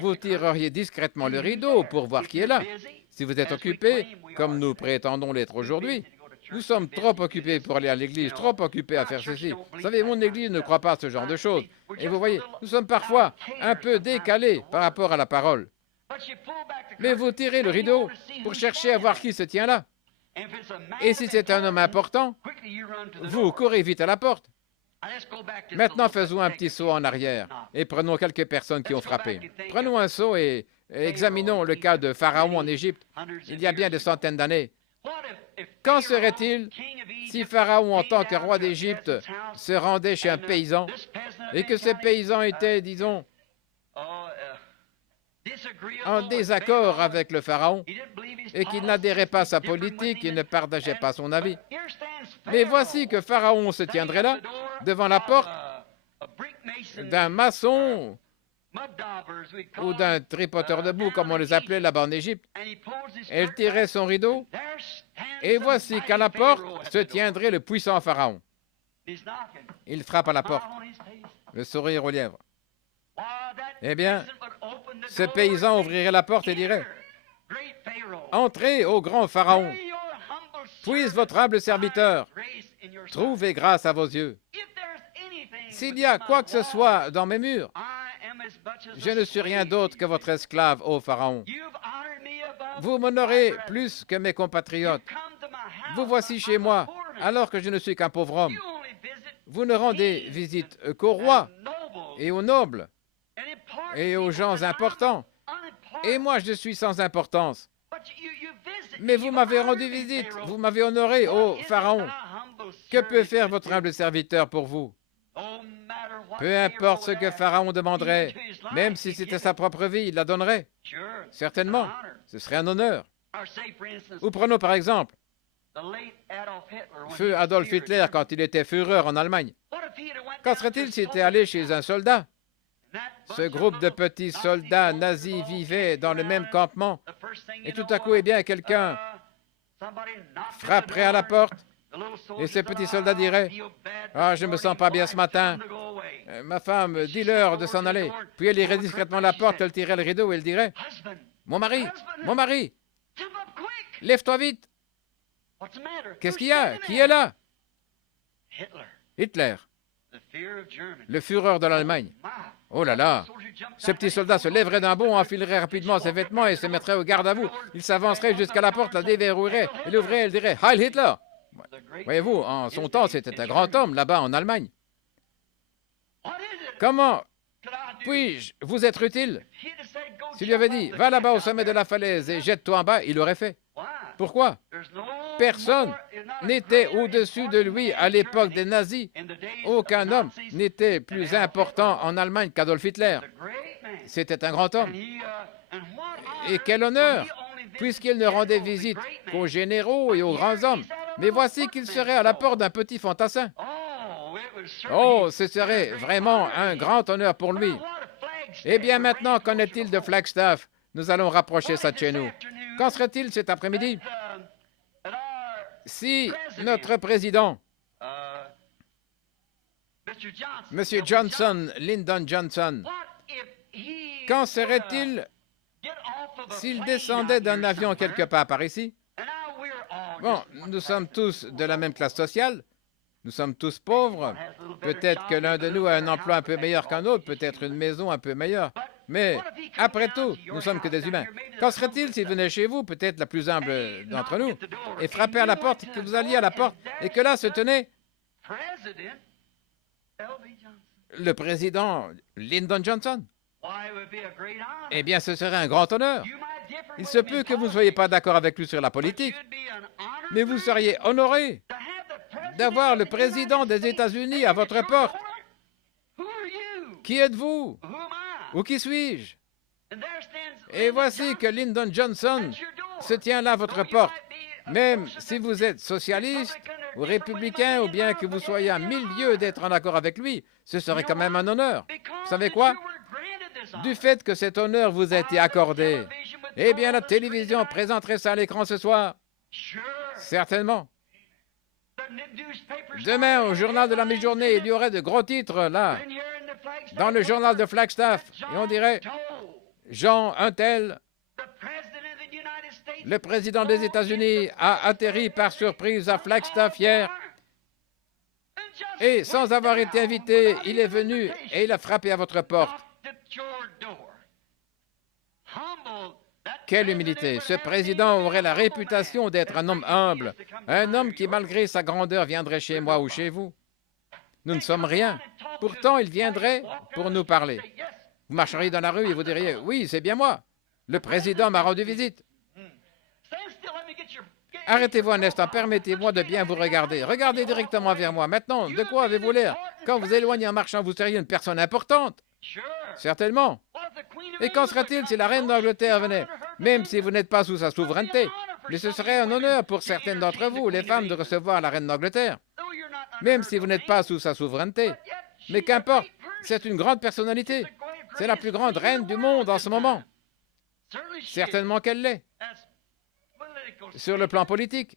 vous tireriez discrètement le rideau pour voir qui est là. Si vous êtes occupé, comme nous prétendons l'être aujourd'hui, nous sommes trop occupés pour aller à l'église, trop occupés à faire ceci. Vous savez, mon église ne croit pas à ce genre de choses. Et vous voyez, nous sommes parfois un peu décalés par rapport à la parole. Mais vous tirez le rideau pour chercher à voir qui se tient là. Et si c'est un homme important, vous courez vite à la porte. Maintenant, faisons un petit saut en arrière et prenons quelques personnes qui ont frappé. Prenons un saut et examinons le cas de Pharaon en Égypte, il y a bien des centaines d'années. Qu'en serait-il si Pharaon, en tant que roi d'Égypte, se rendait chez un paysan et que ce paysan était, disons, en désaccord avec le Pharaon et qu'il n'adhérait pas à sa politique et ne partageait pas son avis? Mais voici que Pharaon se tiendrait là, devant la porte d'un maçon ou d'un tripoteur de boue, comme on les appelait là-bas en Égypte. Elle tirait son rideau, et voici qu'à la porte se tiendrait le puissant Pharaon. Il frappe à la porte, le sourire aux lèvres. Eh bien, ce paysan ouvrirait la porte et dirait, « Entrez, ô grand Pharaon, puisse votre humble serviteur trouver grâce à vos yeux. S'il y a quoi que ce soit dans mes murs, je ne suis rien d'autre que votre esclave, ô Pharaon. Vous m'honorez plus que mes compatriotes. Vous voici chez moi, alors que je ne suis qu'un pauvre homme. Vous ne rendez visite qu'aux rois et aux nobles et aux gens importants. Et moi, je suis sans importance. Mais vous m'avez rendu visite, vous m'avez honoré, ô Pharaon. Que peut faire votre humble serviteur pour vous? Peu importe ce que Pharaon demanderait, même si c'était sa propre vie, il la donnerait. Certainement, ce serait un honneur. Ou prenons par exemple feu Adolf Hitler quand il était Führer en Allemagne. Qu'en serait-il s'il était allé chez un soldat? Ce groupe de petits soldats nazis vivait dans le même campement, et tout à coup, eh bien, quelqu'un frapperait à la porte, et ce petit soldat dirait, « Ah, je ne me sens pas bien ce matin. Ma femme, dis-leur de s'en aller. » Puis elle irait discrètement à la porte, elle tirerait le rideau et elle dirait, « Mon mari, lève-toi vite. Qu'est-ce qu'il y a? Qui est là? » Hitler, le Führer de l'Allemagne. Oh là là! Ce petit soldat se lèverait d'un bond, enfilerait rapidement ses vêtements et se mettrait au garde à vous. Il s'avancerait jusqu'à la porte, la déverrouillerait, elle ouvrirait, elle dirait « Heil Hitler !» Voyez-vous, en son temps, c'était un grand homme là-bas en Allemagne. Comment Puis-je vous être utile? S'il lui avait dit, va là-bas au sommet de la falaise et jette-toi en bas, il l'aurait fait. Pourquoi? Personne n'était au-dessus de lui à l'époque des nazis. Aucun homme n'était plus important en Allemagne qu'Adolf Hitler. C'était un grand homme. Et quel honneur, puisqu'il ne rendait visite qu'aux généraux et aux grands hommes. Mais voici qu'il serait à la porte d'un petit fantassin. Oh, ce serait vraiment un grand honneur pour lui. Eh bien maintenant, qu'en est-il de Flagstaff? Nous allons rapprocher ça de chez nous. Qu'en serait-il cet après-midi si notre président, M. Johnson, Lyndon Johnson, qu'en serait-il s'il descendait d'un avion quelque part par ici? Bon, nous sommes tous de la même classe sociale, nous sommes tous pauvres. Peut-être que l'un de nous a un emploi un peu meilleur qu'un autre, peut-être une maison un peu meilleure. Mais après tout, nous ne sommes que des humains. Qu'en serait-il s'il venait chez vous, peut-être la plus humble d'entre nous, et frappait à la porte, que vous alliez à la porte, et que là se tenait le président Lyndon Johnson? Eh bien, ce serait un grand honneur. Il se peut que vous ne soyez pas d'accord avec lui sur la politique, mais vous seriez honoré d'avoir le président des États-Unis à votre porte. Qui êtes-vous? Ou qui suis-je? Et voici que Lyndon Johnson se tient là à votre porte. Même si vous êtes socialiste ou républicain, ou bien que vous soyez à 1000 lieues d'être en accord avec lui, ce serait quand même un honneur. Vous savez quoi? Du fait que cet honneur vous a été accordé, eh bien la télévision présenterait ça à l'écran ce soir. Certainement. Demain, au journal de la mi-journée, il y aurait de gros titres, là, dans le journal de Flagstaff, et on dirait Jean un tel, le président des États-Unis a atterri par surprise à Flagstaff hier, et sans avoir été invité, il est venu et il a frappé à votre porte. Quelle humilité! Ce président aurait la réputation d'être un homme humble, un homme qui, malgré sa grandeur, viendrait chez moi ou chez vous. Nous ne sommes rien. Pourtant, il viendrait pour nous parler. Vous marcheriez dans la rue et vous diriez, oui, c'est bien moi. Le président m'a rendu visite. Arrêtez-vous un instant, permettez-moi de bien vous regarder. Regardez directement vers moi. Maintenant, de quoi avez-vous l'air? Quand vous éloignez en marchant, vous seriez une personne importante. Certainement. Et qu'en serait-il si la reine d'Angleterre venait? Même si vous n'êtes pas sous sa souveraineté. Mais ce serait un honneur pour certaines d'entre vous, les femmes, de recevoir la reine d'Angleterre. Même si vous n'êtes pas sous sa souveraineté. Mais qu'importe, c'est une grande personnalité. C'est la plus grande reine du monde en ce moment. Certainement qu'elle l'est. Sur le plan politique.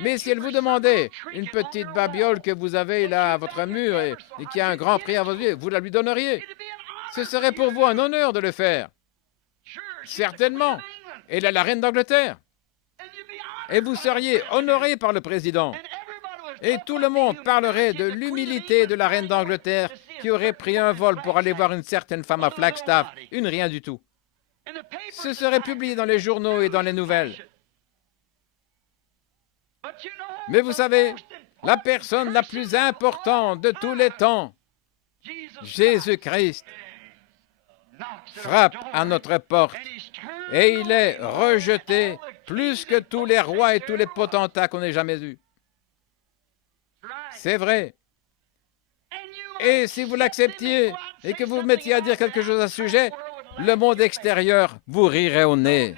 Mais si elle vous demandait une petite babiole que vous avez là à votre mur et qui a un grand prix à vos yeux, vous la lui donneriez. Ce serait pour vous un honneur de le faire. Certainement. Elle est la reine d'Angleterre. Et vous seriez honoré par le président. Et tout le monde parlerait de l'humilité de la reine d'Angleterre qui aurait pris un vol pour aller voir une certaine femme à Flagstaff, une rien du tout. Ce serait publié dans les journaux et dans les nouvelles. Mais vous savez, la personne la plus importante de tous les temps, Jésus-Christ, frappe à notre porte et il est rejeté plus que tous les rois et tous les potentats qu'on ait jamais eus. C'est vrai. Et si vous l'acceptiez et que vous vous mettiez à dire quelque chose à ce sujet, le monde extérieur vous rirait au nez.